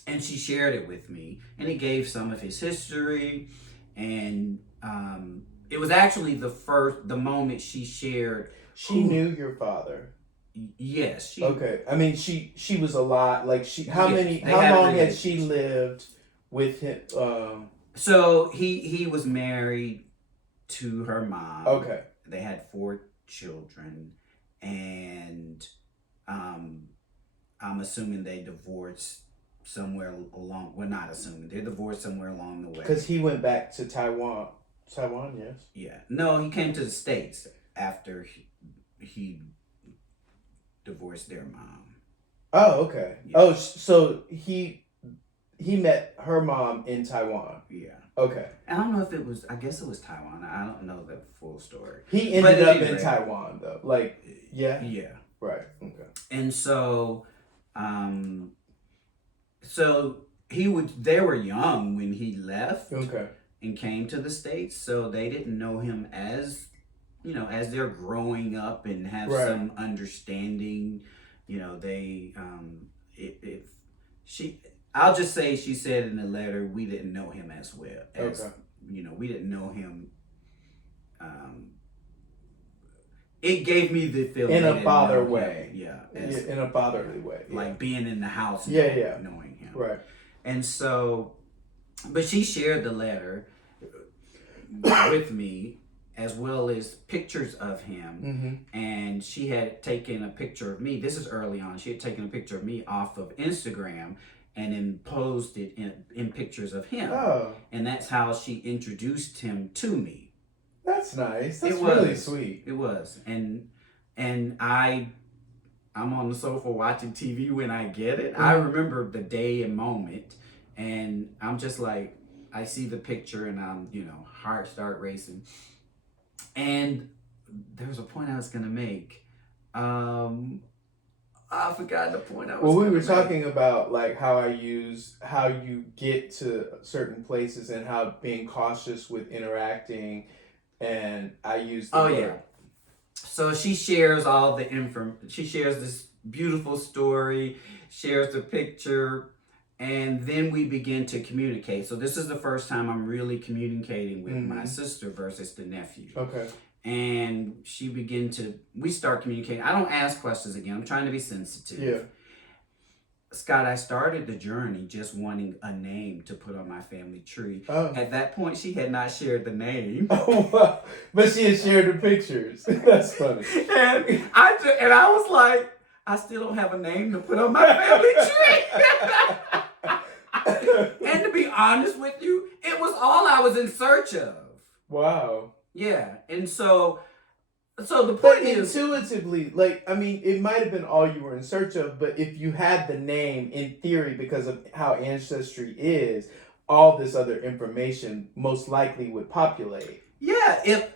And she shared it with me, and it gave some of his history, and it was actually the moment she shared. She knew your father. Yes. Okay. I mean, she was a lot. Like, how long had she lived with him? So he was married to her mom. Okay. They had 4 children, and I'm assuming they divorced somewhere along. We're not assuming they're divorced somewhere along the way. Because he went back to Taiwan. Taiwan, yes. Yeah. No, he came to the States after he divorced their mom. Oh, okay. Yeah. Oh, so he met her mom in Taiwan. Yeah. Okay. I don't know if it was. I guess it was Taiwan. I don't know the full story. He ended up in Taiwan, though. Like, yeah. Yeah. Right. Okay. And so, they were young when he left. Okay. And came to the States, so they didn't know him as, as they're growing up and have some understanding. I'll just say she said in the letter, we didn't know him as well. We didn't know him. It gave me the feeling in a father way. Yeah. In a fatherly way. Yeah. Like being in the house and knowing him. Right. And so, but she shared the letter with me, as well as pictures of him. And she had taken a picture of me. This is early on. She had taken a picture of me off of Instagram and then posed it in pictures of him. Oh. And that's how she introduced him to me. That's nice. That's really sweet. It was. And I'm on the sofa watching TV when I get it. I remember the day and moment, and I'm just like, I see the picture and I'm, heart start racing. And there was a point I was going to make. I forgot the point I was Well, we were talking about like how you get to certain places and how being cautious with interacting, and I used the word. So she shares all the she shares this beautiful story, shares the picture, and then we begin to communicate. So this is the first time I'm really communicating with my sister versus the nephew. Okay. And we start communicating. I don't ask questions again. I'm trying to be sensitive. Yeah. Scott, I started the journey just wanting a name to put on my family tree. Oh. At that point, she had not shared the name. Oh, wow. But she had shared the pictures. That's funny. And I was like, I still don't have a name to put on my family tree. And to be honest with you, it was all I was in search of. Wow. Yeah. And so the point is, intuitively, it might have been all you were in search of, but if you had the name, in theory, because of how ancestry is, all this other information most likely would populate. Yeah, if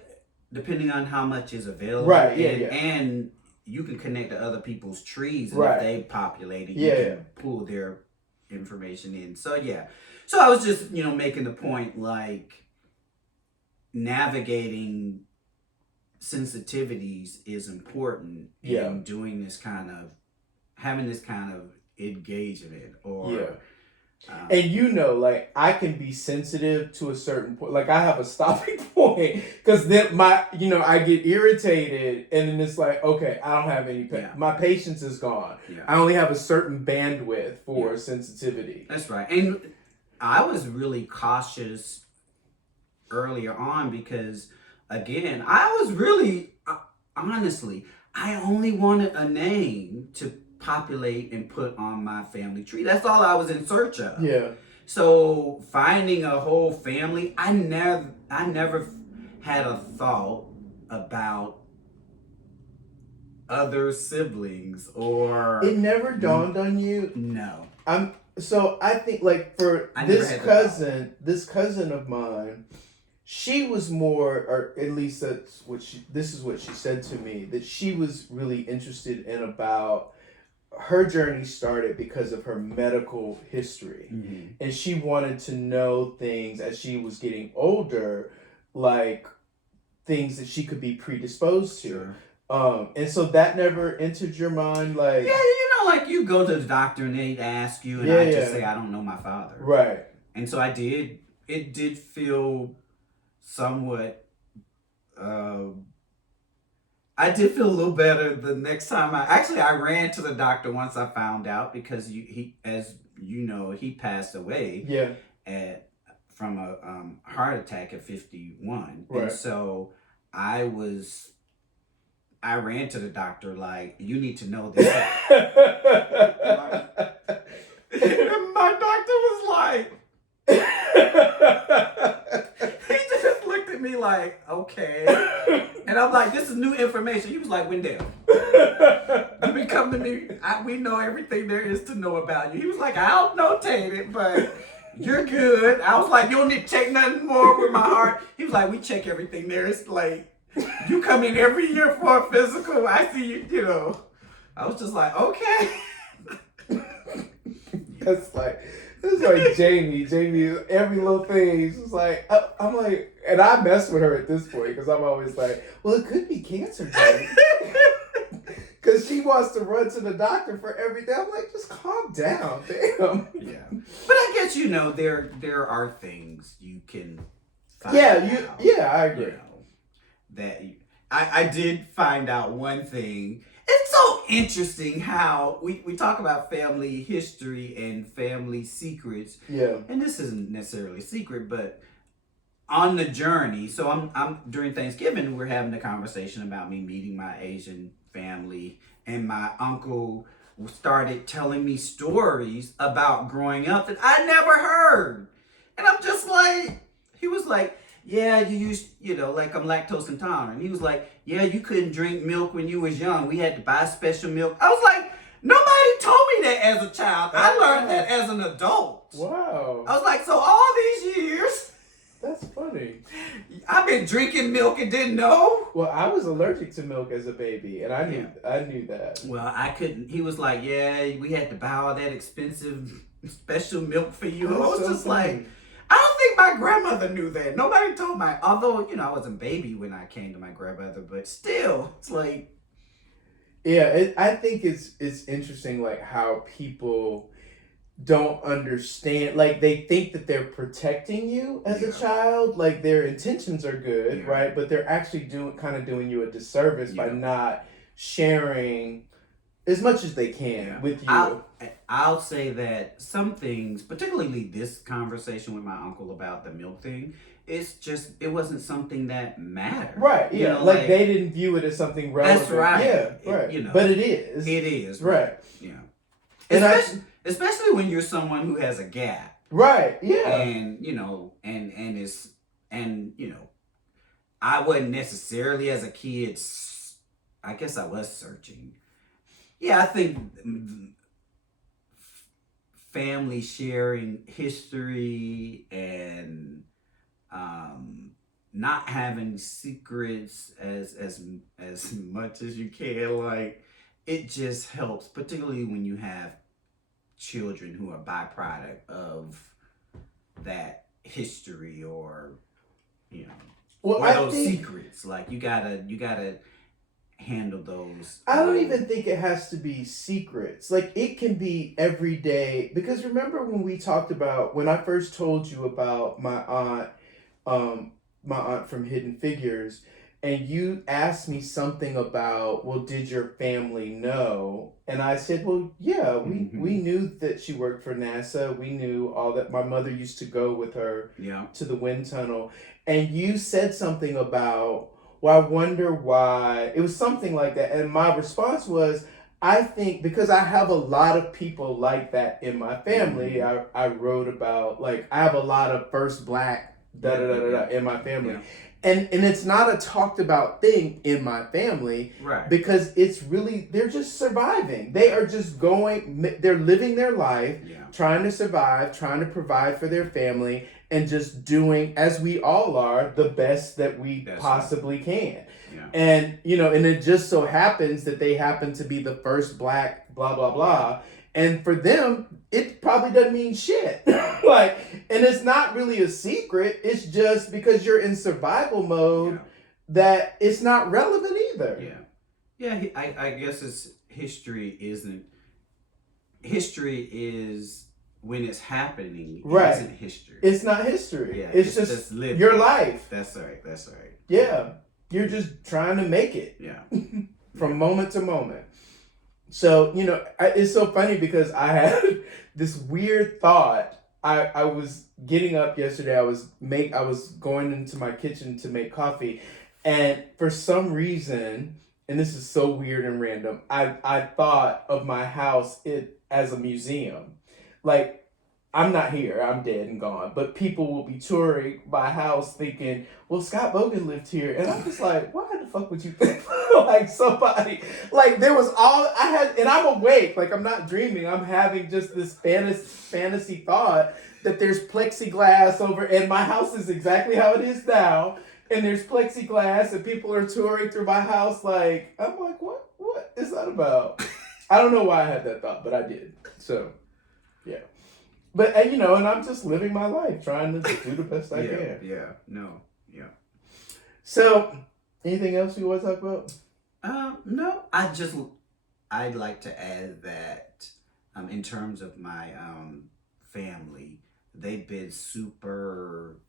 depending on how much is available. Right, and you can connect to other people's trees, and if they populate it, you can pull their information in. So So I was just, making the point, like, navigating sensitivities is important in doing this having this kind of engagement and I can be sensitive to a certain point. Like I have a stopping point because then I get irritated and then it's like, okay, I don't have any my patience is gone. I only have a certain bandwidth for sensitivity. That's right. And I was really cautious earlier on because, again, I was really, honestly, I only wanted a name to populate and put on my family tree. That's all I was in search of. Yeah. So finding a whole family, I never had a thought about other siblings or... It never dawned on you? No. So I think like for this cousin of mine, she was more, or at least this is what she said to me, that she was really interested in about her journey started because of her medical history. And she wanted to know things as she was getting older, like things that she could be predisposed to. Sure. And so that never entered your mind, like... Yeah, like you go to the doctor and they ask you and I just say, I don't know my father. Right. And so I did. It did feel somewhat... I did feel a little better the next time. I ran to the doctor once I found out because he passed away from a heart attack at 51. Right. And so I ran to the doctor like, you need to know this. And my doctor was like, he just looked at me like, okay. And I'm like, this is new information. He was like, Wendell, you been coming to me. We know everything there is to know about you. He was like, I'll notate it, but you're good. I was like, you don't need to check nothing more with my heart. He was like, we check everything there. It's like, you come in every year for a physical. I see you, I was just like, okay. It's like Jamie, every little thing, she's just like, I'm like, and I mess with her at this point because I'm always like, well, it could be cancer, Jamie. Because she wants to run to the doctor for everything. I'm like, just calm down, damn. Yeah. But I guess, there are things you can find out. Yeah, I agree. I did find out one thing. It's so interesting how we talk about family history and family secrets. Yeah. And this isn't necessarily a secret, but on the journey. So I'm during Thanksgiving, we're having a conversation about me meeting my Asian family, and my uncle started telling me stories about growing up that I never heard. And I'm just like, he was like, yeah, you used, like I'm lactose intolerant. He was like, yeah, you couldn't drink milk when you was young. We had to buy special milk. I was like, nobody told me that as a child. I learned that as an adult. Wow. I was like, so all these years, That's funny. I've been drinking milk and didn't know. Well, I was allergic to milk as a baby, and I knew that. Well, I couldn't. He was like, yeah, we had to buy all that expensive special milk for you. I was so just funny. like, I don't think my grandmother knew that. Nobody told although, I wasn't a baby when I came to my grandmother, but still, it's like. Yeah, I think it's interesting, like, how people don't understand, like, they think that they're protecting you as a child, like their intentions are good, right, but they're actually doing you a disservice by not sharing as much as they can with you. I'll say that some things, particularly this conversation with my uncle about the milk thing, it wasn't something that mattered, right? Yeah, like they didn't view it as something relevant. That's right. Yeah, right. But it is. It is right. Yeah, and especially when you're someone who has a gap. Right. Yeah. And I wasn't necessarily as a kid. I guess I was searching. Yeah, I think family sharing history and not having secrets as much as you can, like, it just helps, particularly when you have children who are byproduct of that history, or those secrets. Like, you gotta handle those. I don't even think it has to be secrets. Like, it can be everyday. Because remember when I first told you about my aunt from Hidden Figures, and you asked me something about, well, did your family know? And I said, well, yeah, we knew that she worked for NASA. We knew all that. My mother used to go with her to the wind tunnel. And you said something about, well, I wonder why. It was something like that. And my response was, I think because I have a lot of people like that in my family. I wrote about, like, I have a lot of first black in my family. And it's not a talked about thing in my family, right? Because it's really, they're just surviving. They are just they're living their life, trying to survive, trying to provide for their family, and just doing, as we all are, the best that we possibly can. Yeah. And, and it just so happens that they happen to be the first black, blah, blah, blah. And for them, it probably doesn't mean shit. And it's not really a secret. It's just because you're in survival mode that it's not relevant either. Yeah. Yeah, I guess history is when it's happening. Right. It isn't history. It's not history. Yeah, it's just your life. That's right. Yeah. You're just trying to make it. Yeah. From moment to moment. So, it's so funny because I had this weird thought. I was getting up yesterday. I was going into my kitchen to make coffee. And for some reason, and this is so weird and random, I thought of my house as a museum. Like, I'm not here. I'm dead and gone. But people will be touring my house thinking, well, Scott Bogan lived here. And I'm just like, why the fuck would you think? Like, somebody, like, there was and I'm awake. Like, I'm not dreaming. I'm having just this fantasy thought that there's plexiglass over, and my house is exactly how it is now. And there's plexiglass, and people are touring through my house. Like, I'm like, what is that about? I don't know why I had that thought, but I did. So, yeah. But, and I'm just living my life, trying to do the best I can. Yeah. So, anything else you want to talk about? No. I'd like to add that, in terms of my family, they've been super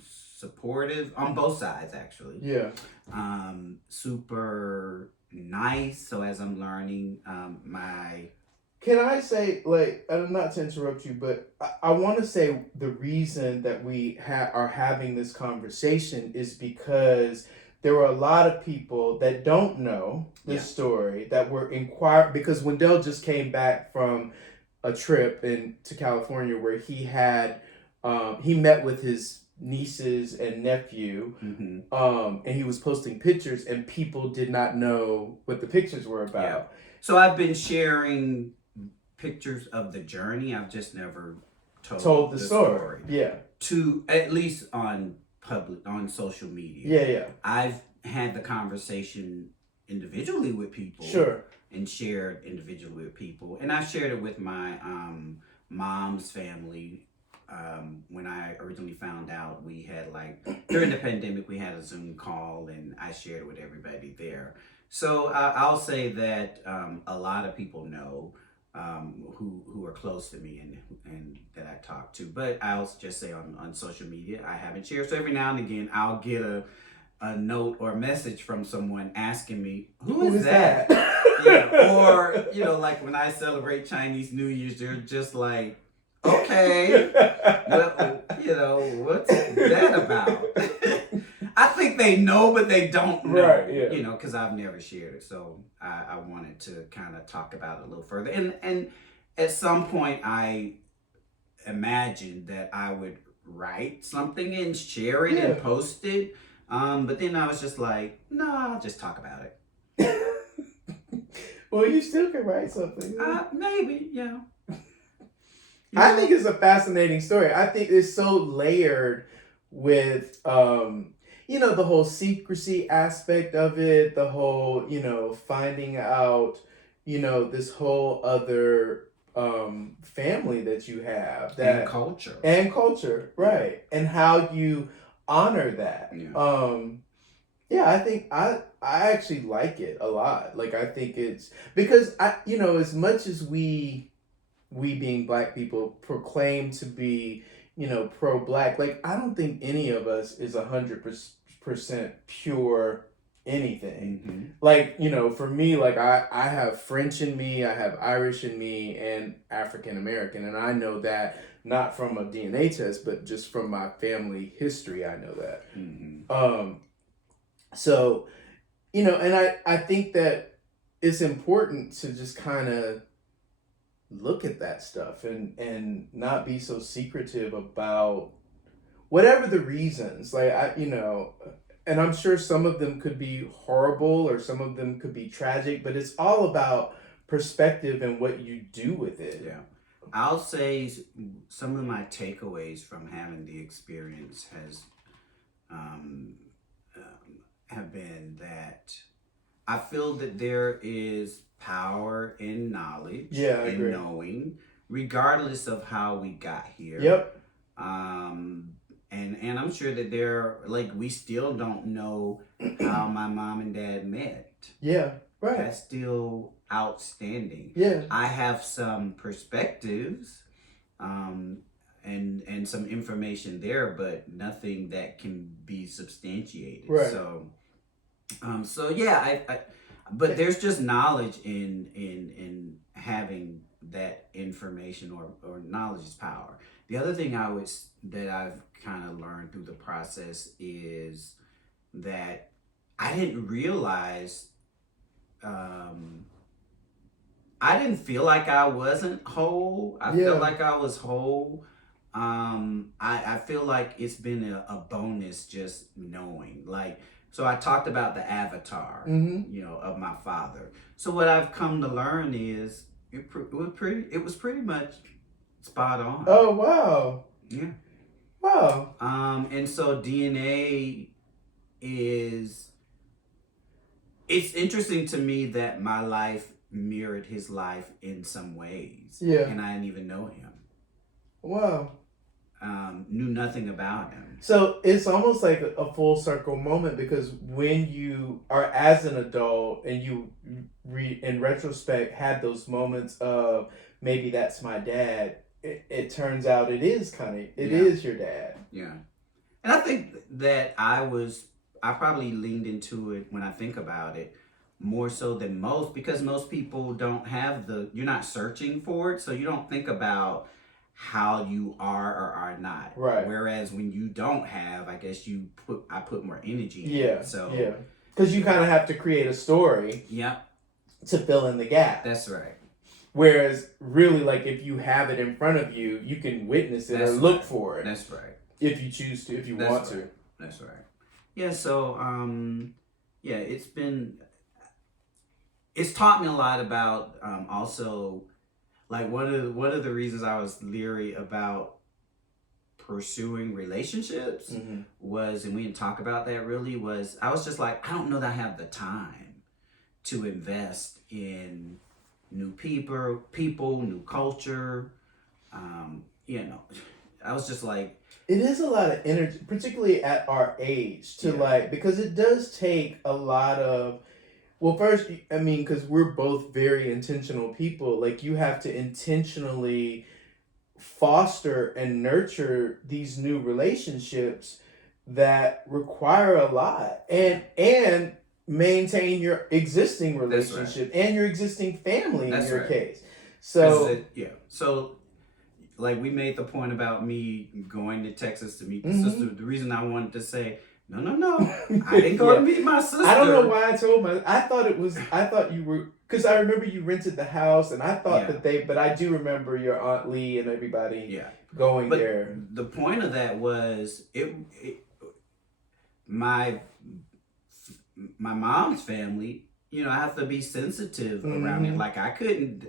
supportive on both sides, actually. Yeah. Super nice. So as I'm learning, my Can I say, like, not to interrupt you, but I want to say the reason that we are having this conversation is because there were a lot of people that don't know this Yeah. story that were inquiring because Wendell just came back from a trip to California where he met with his nieces and nephew, and he was posting pictures, and people did not know what the pictures were about. Yeah. So I've been sharing pictures of the journey. I've just never told the story. Yeah. To at least on social media. Yeah. I've had the conversation individually with people. Sure. And shared individually with people. And I shared it with my mom's family. When I originally found out, we had during the pandemic, we had a Zoom call and I shared it with everybody there. So I'll say that a lot of people know who are close to me and that I talk to. But I'll just say on social media, I haven't shared. So every now and again, I'll get a note or a message from someone asking me, who is that? Or, like when I celebrate Chinese New Year's, they're just like, okay, well, what's that about? I think they know, but they don't know, right, yeah. Because I've never shared it. So I wanted to kind of talk about it a little further. And at some point, I imagined that I would write something and share it and post it. But then I was just like, no, I'll just talk about it. Well, you still can write something. Maybe, yeah. I think it's a fascinating story. I think it's so layered with, the whole secrecy aspect of it, the whole, finding out, this whole other family that you have. And culture, right. And how you honor that. Yeah. I think I actually like it a lot. Like, I think it's because as much as we being Black people proclaim to be, pro-Black, like, I don't think any of us is 100% pure anything. Like, for me, like, I have French in me, I have Irish in me, and African American, and I know that not from a DNA test, but just from my family history, I know that. So, and I think that it's important to just kind of look at that stuff and not be so secretive about whatever the reasons. Like, and I'm sure some of them could be horrible or some of them could be tragic, but it's all about perspective and what you do with it. Yeah. I'll say some of my takeaways from having the experience have been that I feel that there is power in knowledge, in knowing, regardless of how we got here. Yep. And I'm sure that we still don't know how my mom and dad met. Yeah, right. That's still outstanding. Yeah. I have some perspectives, and some information there, but nothing that can be substantiated. Right. So yeah, but there's just knowledge in having that information, or knowledge is power. The other thing that I've kind of learned through the process is that I didn't realize, I didn't feel like I wasn't whole. I felt like I was whole. I feel like it's been a bonus just knowing. So I talked about the avatar, of my father. So what I've come to learn is it was pretty much spot on. Oh, wow. Yeah. Wow. And so DNA it's interesting to me that my life mirrored his life in some ways. Yeah. And I didn't even know him. Wow. Knew nothing about him. So it's almost like a full circle moment, because when you are as an adult and you in retrospect had those moments of maybe that's my dad, it turns out it is is your dad. Yeah. And I think that I probably leaned into it when I think about it. more so than most, because most people don't have you're not searching for it, so you don't think about how you are or are not. Right. Whereas when you don't have, I guess I put more energy in Yeah. it. So Yeah. Because you kind of have to create a story. Yeah. To fill in the gap. That's right. Whereas really, like, if you have it in front of you, you can witness it or look for it. That's right. If you choose to, if you want to. That's right. Yeah. So yeah, it's taught me a lot about also, like, one of the reasons I was leery about pursuing relationships was, and we didn't talk about that really, was I was just like, I don't know that I have the time to invest in new people, new culture. I was just like, it is a lot of energy, particularly at our age, to like, because it does take a lot of, well, first, I mean, because we're both very intentional people, like, you have to intentionally foster and nurture these new relationships that require a lot, and maintain your existing relationship and your existing family in your case. So so like, we made the point about me going to Texas to meet the sister. The reason I wanted to say no, I didn't go to meet my sister. I don't know why I told I thought you were, because I remember you rented the house, and I thought that but I do remember your Aunt Lee and everybody going there. The point of that was my mom's family, I have to be sensitive around it. Like, I couldn't,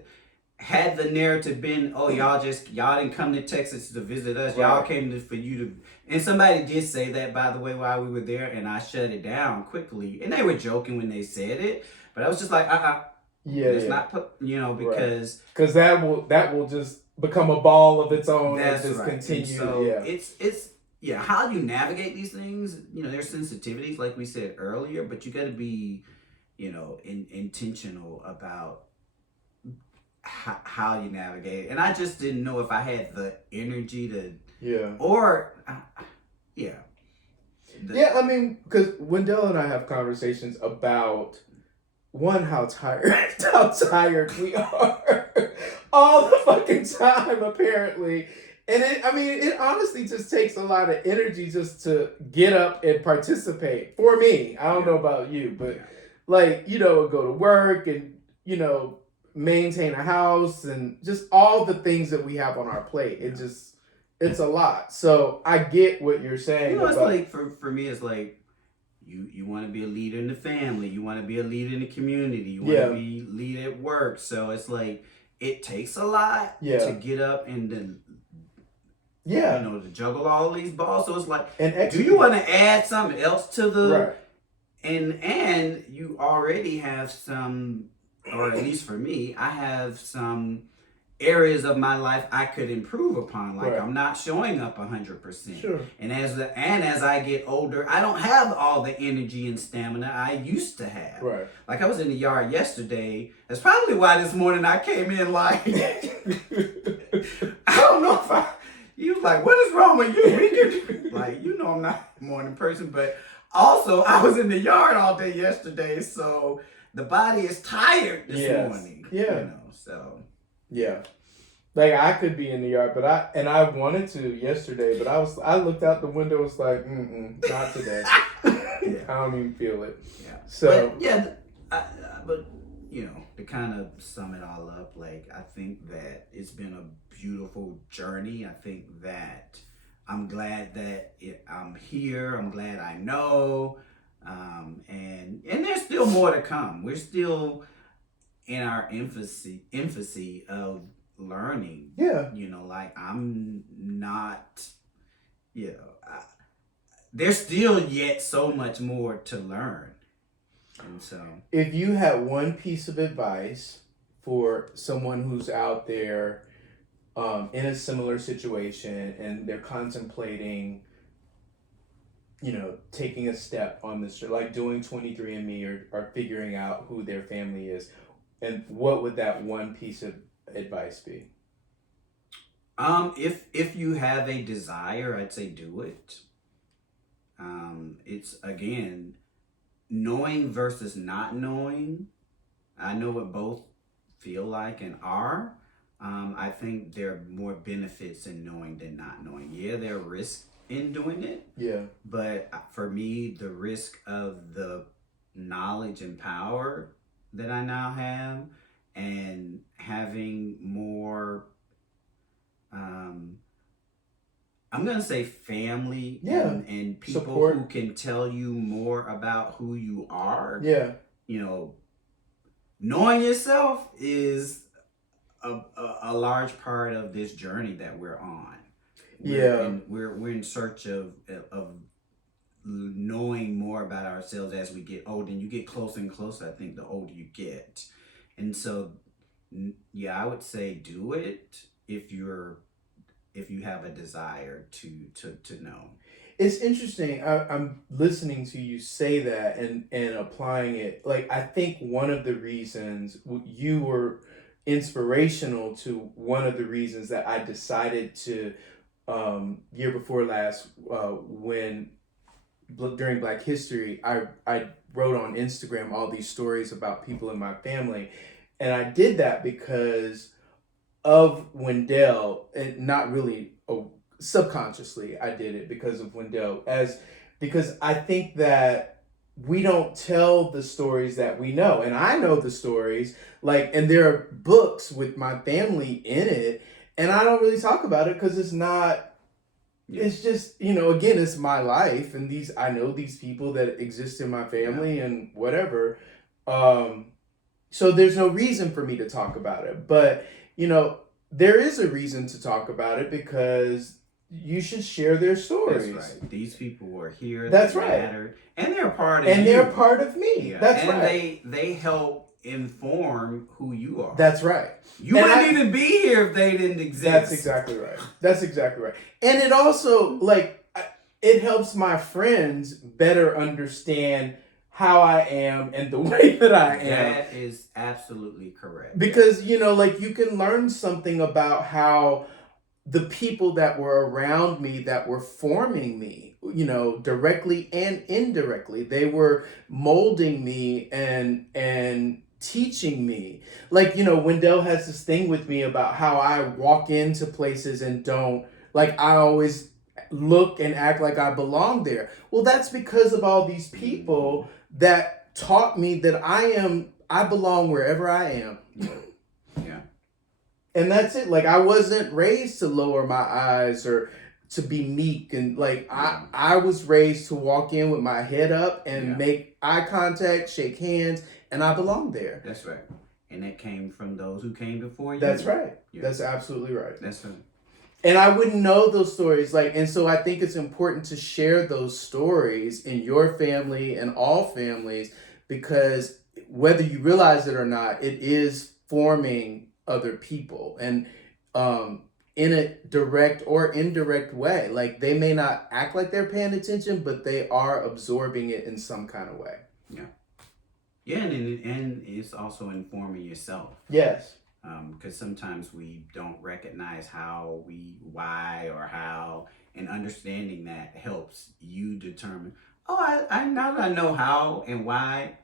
had the narrative been, oh, y'all didn't come to Texas to visit us, y'all came for you to, and somebody did say that, by the way, while we were there, and I shut it down quickly, and they were joking when they said it, but I was just like, it's not, because that will just become a ball of its own. That's and just continue. So it's how do you navigate these things? There's sensitivities, like we said earlier, but you got to be, intentional about how you navigate it. And I just didn't know if I had the energy to, I mean, because Wendell and I have conversations about, one, how tired we are all the fucking time, apparently. And it honestly just takes a lot of energy just to get up and participate. For me, I don't know about you, but like, go to work and, maintain a house and just all the things that we have on our plate. It's a lot. So I get what you're saying. It's like, for me, it's like, you want to be a leader in the family, you want to be a leader in the community, you want to be lead at work. So it's like, it takes a lot to get up and then to juggle all these balls. So it's like, do you want to add something else to the and you already have some, or at least for me, I have some areas of my life I could improve upon. Like, I'm not showing up 100%. Sure. And as I get older, I don't have all the energy and stamina I used to have. Right. Like, I was in the yard yesterday. That's probably why this morning I came in like, I don't know if you was like, what is wrong with you? Like, I'm not a morning person, but also I was in the yard all day yesterday, so the body is tired this morning. Yeah. So. Yeah. Like, I could be in the yard, but I wanted to yesterday, but I looked out the window, was like, not today. I don't even feel it. Yeah. So. But to kind of sum it all up, like, I think that it's been a beautiful journey. I think that I'm glad that I'm here. I'm glad I know. And there's still more to come. We're still in our infancy of learning. Yeah. Like, I'm not, there's still yet so much more to learn. And so, if you had one piece of advice for someone who's out there in a similar situation, and they're contemplating, taking a step on this, like doing 23andMe or figuring out who their family is, and what would that one piece of advice be? If you have a desire, I'd say do it. It's, again, knowing versus not knowing, I know what both feel like and are. I think there are more benefits in knowing than not knowing. Yeah, there are risks in doing it. Yeah. But for me, the risk of the knowledge and power that I now have and having more, I'm going to say family and people support, who can tell you more about who you are. Yeah. You know, knowing yourself is a large part of this journey that we're on. We're in search of knowing more about ourselves as we get older, and you get closer and closer, I think, the older you get. And so yeah, I would say do it if you have a desire to know. It's interesting. I'm listening to you say that and applying it. Like, I think one of the reasons you were inspirational to one of the reasons that I decided to year before last when during Black History I wrote on Instagram all these stories about people in my family, and I did that because of Wendell, and not really subconsciously I did it because of Wendell, because I think that we don't tell the stories that we know, and I know the stories, like, and there are books with my family in it, and I don't really talk about it because it's not. It's just, again, it's my life, and I know these people that exist in my family and whatever. So there's no reason for me to talk about it, but there is a reason to talk about it because you should share their stories. That's right. These people were here. That's right. Mattered, and they're part of and you. They're part of me. Yeah. That's and right. They help inform who you are. That's right. You wouldn't even be here if they didn't exist. That's exactly right. That's exactly right. And it also, it helps my friends better understand how I am and the way that I am. That is absolutely correct. Because, you can learn something about how the people that were around me that were forming me, directly and indirectly, they were molding me and teaching me. Wendell has this thing with me about how I walk into places and I always look and act like I belong there. Well, that's because of all these people that taught me that I belong wherever I am. Yeah. And that's it. I wasn't raised to lower my eyes or to be meek, and I was raised to walk in with my head up and make eye contact, shake hands, and I belong there. That's right. And it came from those who came before you. That's right. Yeah. That's absolutely right. That's right. And I wouldn't know those stories. And so I think it's important to share those stories in your family and all families, because whether you realize it or not, it is forming other people, and in a direct or indirect way. They may not act like they're paying attention, but they are absorbing it in some kind of way. Yeah. Yeah, and it's also informing yourself. Yes. Because sometimes we don't recognize why or how, and understanding that helps you determine, I now that I know how and why,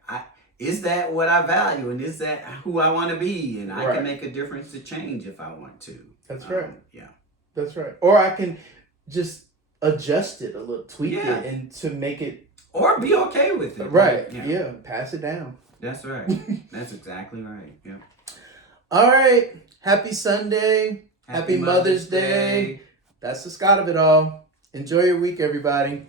is that what I value, and is that who I want to be, and I can make a difference to change if I want to. That's right. Yeah. That's right. Or I can just adjust it a little, tweak it, and to make it... Or be okay with it. Right. Yeah. Pass it down. That's right. That's exactly right. Yeah. All right. Happy Sunday. Happy Mother's Day. That's the Scott of it all. Enjoy your week, everybody.